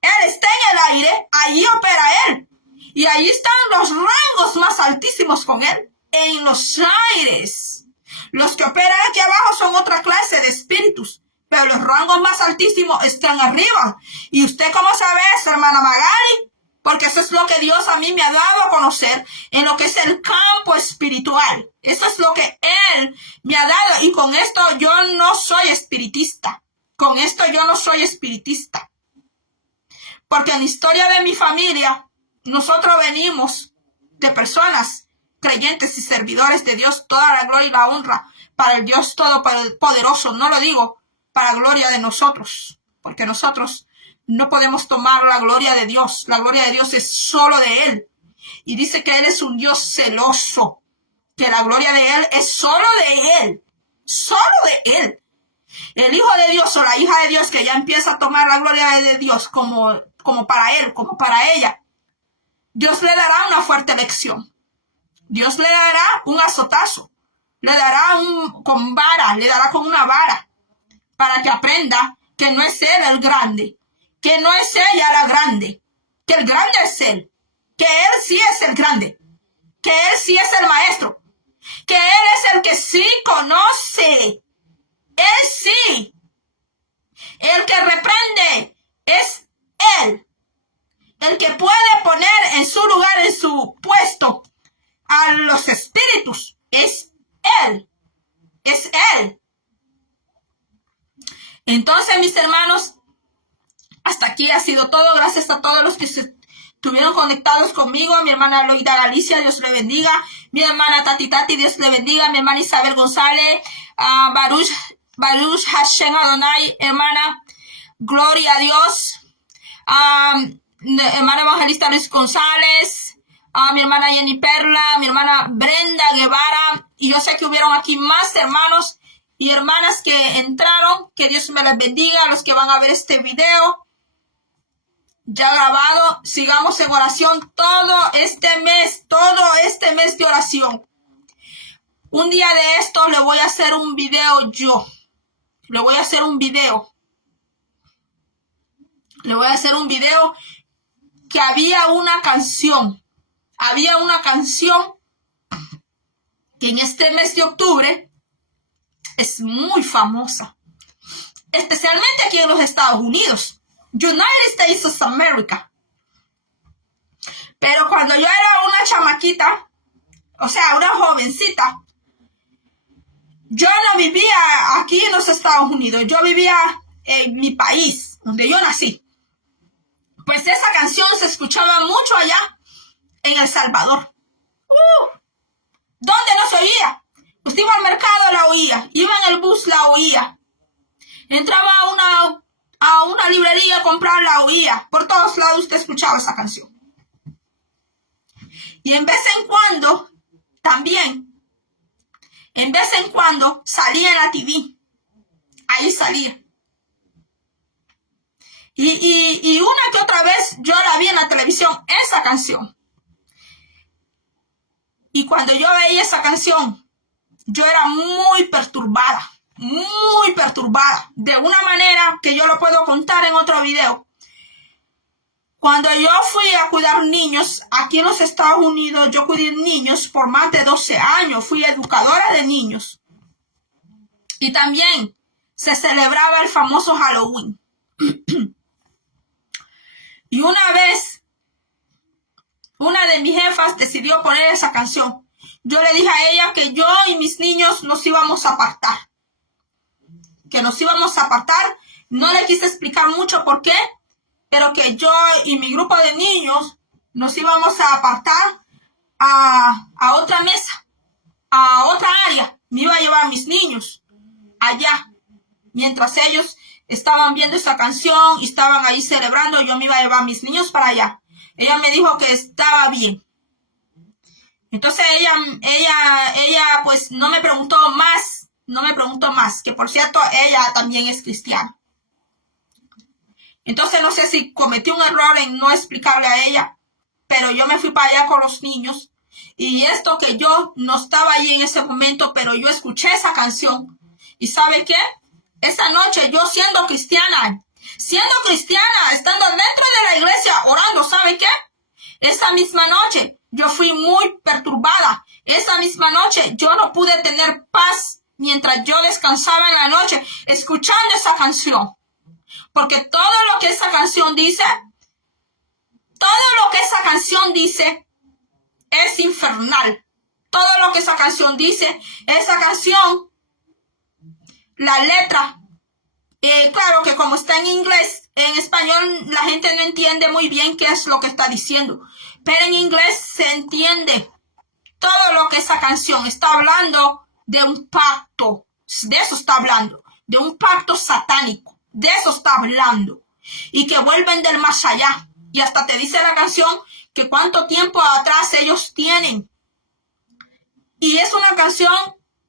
Él está en el aire. Allí opera él. Y allí están los rangos más altísimos con él. En los aires. Los que operan aquí abajo son otra clase de espíritus. Pero los rangos más altísimos están arriba. ¿Y usted cómo sabe eso, hermana Magali? Porque eso es lo que Dios a mí me ha dado a conocer en lo que es el campo espiritual. Eso es lo que Él me ha dado. Y con esto yo no soy espiritista. Con esto yo no soy espiritista. Porque en la historia de mi familia, nosotros venimos de personas creyentes y servidores de Dios. Toda la gloria y la honra para el Dios Todopoderoso. No lo digo para gloria de nosotros. Porque nosotros no podemos tomar la gloria de Dios. La gloria de Dios es solo de Él. Y dice que Él es un Dios celoso. Que la gloria de Él es solo de Él. Solo de Él. El Hijo de Dios o la hija de Dios que ya empieza a tomar la gloria de Dios como para él, como para ella, Dios le dará una fuerte lección. Dios le dará un azotazo. Le dará con vara, le dará con una vara para que aprenda que no es él el grande, que no es ella la grande, que el grande es él, que él sí es el grande, que él sí es el maestro, que él es el que sí conoce. Él sí. El que reprende es Él. El que puede poner en su lugar, en su puesto, a los espíritus es Él. Es Él. Entonces, mis hermanos, hasta aquí ha sido todo. Gracias a todos los que estuvieron conectados conmigo. Mi hermana Loida Galicia, Dios le bendiga. Mi hermana Tati, Dios le bendiga. Mi hermana Isabel González, Baruch Hashem Adonai, hermana, gloria a Dios, hermana evangelista Luis González, mi hermana Jenny Perla, mi hermana Brenda Guevara, y yo sé que hubieron aquí más hermanos y hermanas que entraron. Que Dios me les bendiga. A los que van a ver este video ya grabado, sigamos en oración todo este mes de oración. Un día de esto le voy a hacer un video yo. Le voy a hacer un video que había una canción que en este mes de octubre es muy famosa, especialmente aquí en los Estados Unidos, United States of America. Pero cuando yo era una chamaquita, o sea, una jovencita, yo no vivía aquí en los Estados Unidos, yo vivía en mi país, donde yo nací. Pues esa canción se escuchaba mucho allá en El Salvador. ¿Dónde no se oía? Usted iba al mercado, la oía. Iba en el bus, la oía. Entraba a una librería a comprar, la oía. Por todos lados usted escuchaba esa canción. Y en vez en cuando, también, salía en la TV. Ahí salía. Y una que otra vez yo la vi en la televisión, esa canción. Y cuando yo veía esa canción, yo era muy perturbada, de una manera que yo lo puedo contar en otro video. Cuando yo fui a cuidar niños aquí en los Estados Unidos, yo cuidé niños por más de 12 años, fui educadora de niños. Y también se celebraba el famoso Halloween. Y una vez, una de mis jefas decidió poner esa canción. Yo le dije a ella que yo y mis niños nos íbamos a apartar. No le quise explicar mucho por qué, pero que yo y mi grupo de niños nos íbamos a apartar a otra mesa, a otra área. Me iba a llevar a mis niños allá. Mientras ellos estaban viendo esa canción y estaban ahí celebrando, yo me iba a llevar a mis niños para allá. Ella me dijo que estaba bien. Entonces ella pues no me preguntó más, que por cierto ella también es cristiana. Entonces no sé si cometí un error en no explicarle a ella, pero yo me fui para allá con los niños. Y esto que yo no estaba allí en ese momento, pero yo escuché esa canción. ¿Y sabe qué? Esa noche yo siendo cristiana, estando dentro de la iglesia orando, ¿sabe qué? Esa misma noche yo fui muy perturbada. Esa misma noche yo no pude tener paz mientras yo descansaba en la noche escuchando esa canción. Porque todo lo que esa canción dice es infernal. Todo lo que esa canción dice, la letra, claro que como está en inglés, en español la gente no entiende muy bien qué es lo que está diciendo. Pero en inglés se entiende todo lo que esa canción está hablando de un pacto. De eso está hablando, de un pacto satánico. De eso está hablando. Y que vuelven del más allá. Y hasta te dice la canción que cuánto tiempo atrás ellos tienen. Y es una canción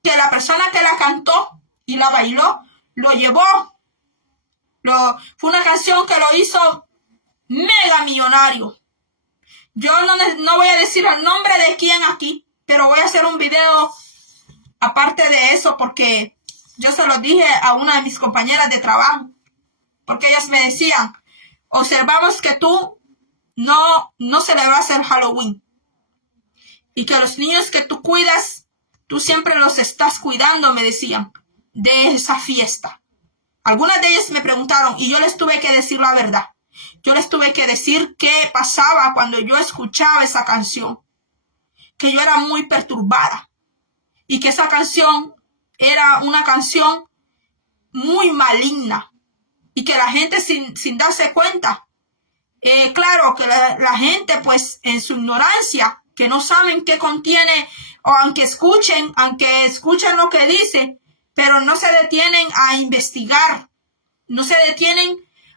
que la persona que la cantó y la bailó, lo llevó. Fue una canción que lo hizo mega millonario. Yo no voy a decir el nombre de quién aquí, pero voy a hacer un video aparte de eso porque yo se lo dije a una de mis compañeras de trabajo. Porque ellas me decían, observamos que tú no celebras el Halloween. Y que los niños que tú cuidas, tú siempre los estás cuidando, me decían, de esa fiesta. Algunas de ellas me preguntaron y yo les tuve que decir la verdad. Yo les tuve que decir qué pasaba cuando yo escuchaba esa canción. Que yo era muy perturbada. Y que esa canción era una canción muy maligna. Y que la gente sin darse cuenta, claro que la gente pues en su ignorancia, que no saben qué contiene, o aunque escuchen lo que dice, pero no se detienen a investigar, no se detienen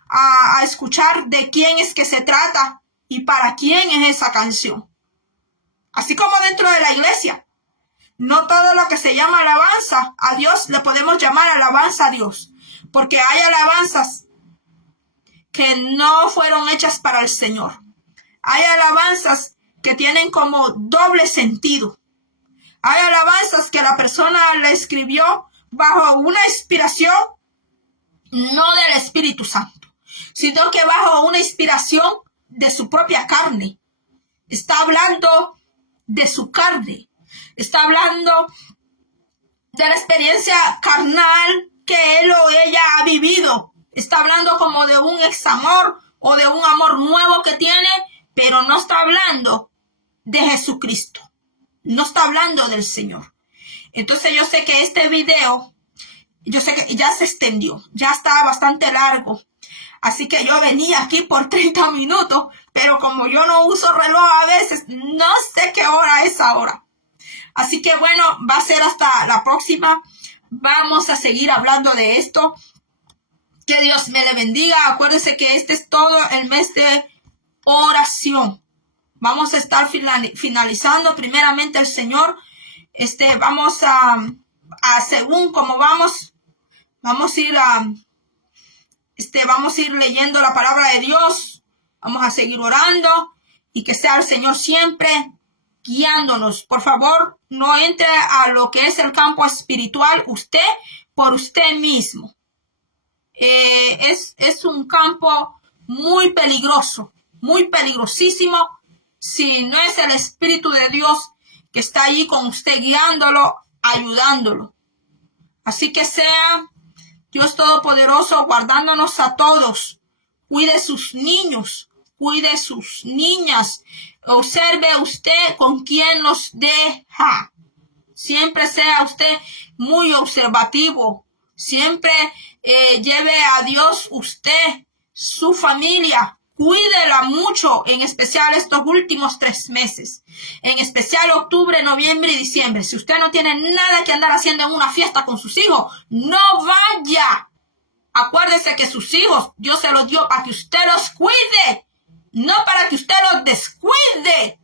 a escuchar de quién es que se trata y para quién es esa canción. Así como dentro de la iglesia, no todo lo que se llama alabanza a Dios le podemos llamar alabanza a Dios. Porque hay alabanzas que no fueron hechas para el Señor. Hay alabanzas que tienen como doble sentido. Hay alabanzas que la persona la escribió bajo una inspiración, no del Espíritu Santo, sino que bajo una inspiración de su propia carne. Está hablando de su carne. Está hablando de la experiencia carnal que él o ella ha vivido. Está hablando como de un examor o de un amor nuevo que tiene, pero no está hablando de Jesucristo. No está hablando del Señor. Entonces yo sé que este video, yo sé que ya se extendió, ya está bastante largo. Así que yo venía aquí por 30 minutos, pero como yo no uso reloj a veces, no sé qué hora es ahora. Así que bueno, va a ser hasta la próxima. Vamos a seguir hablando de esto. Que Dios me le bendiga. Acuérdense que este es todo el mes de oración. Vamos a estar finalizando primeramente el Señor. Vamos a según como vamos a ir vamos a ir leyendo la palabra de Dios. Vamos a seguir orando y que sea el Señor siempre guiándonos. Por favor, no entre a lo que es el campo espiritual usted por usted mismo. Es un campo muy peligroso, muy peligrosísimo, si no es el Espíritu de Dios que está allí con usted guiándolo, ayudándolo. Así que sea Dios Todopoderoso guardándonos a todos. Cuide sus niños, cuide sus niñas. Observe usted con quién los deja. Siempre sea usted muy observativo. Siempre lleve a Dios usted, su familia. Cuídela mucho, en especial estos últimos 3 meses. En especial octubre, noviembre y diciembre. Si usted no tiene nada que andar haciendo en una fiesta con sus hijos, no vaya. Acuérdese que sus hijos Dios se los dio para que usted los cuide, no para que usted los descuide.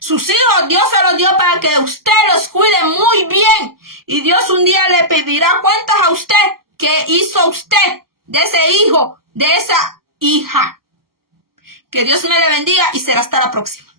Sus hijos Dios se los dio para que usted los cuide muy bien. Y Dios un día le pedirá cuentas a usted que hizo usted de ese hijo, de esa hija. Que Dios me le bendiga y será hasta la próxima.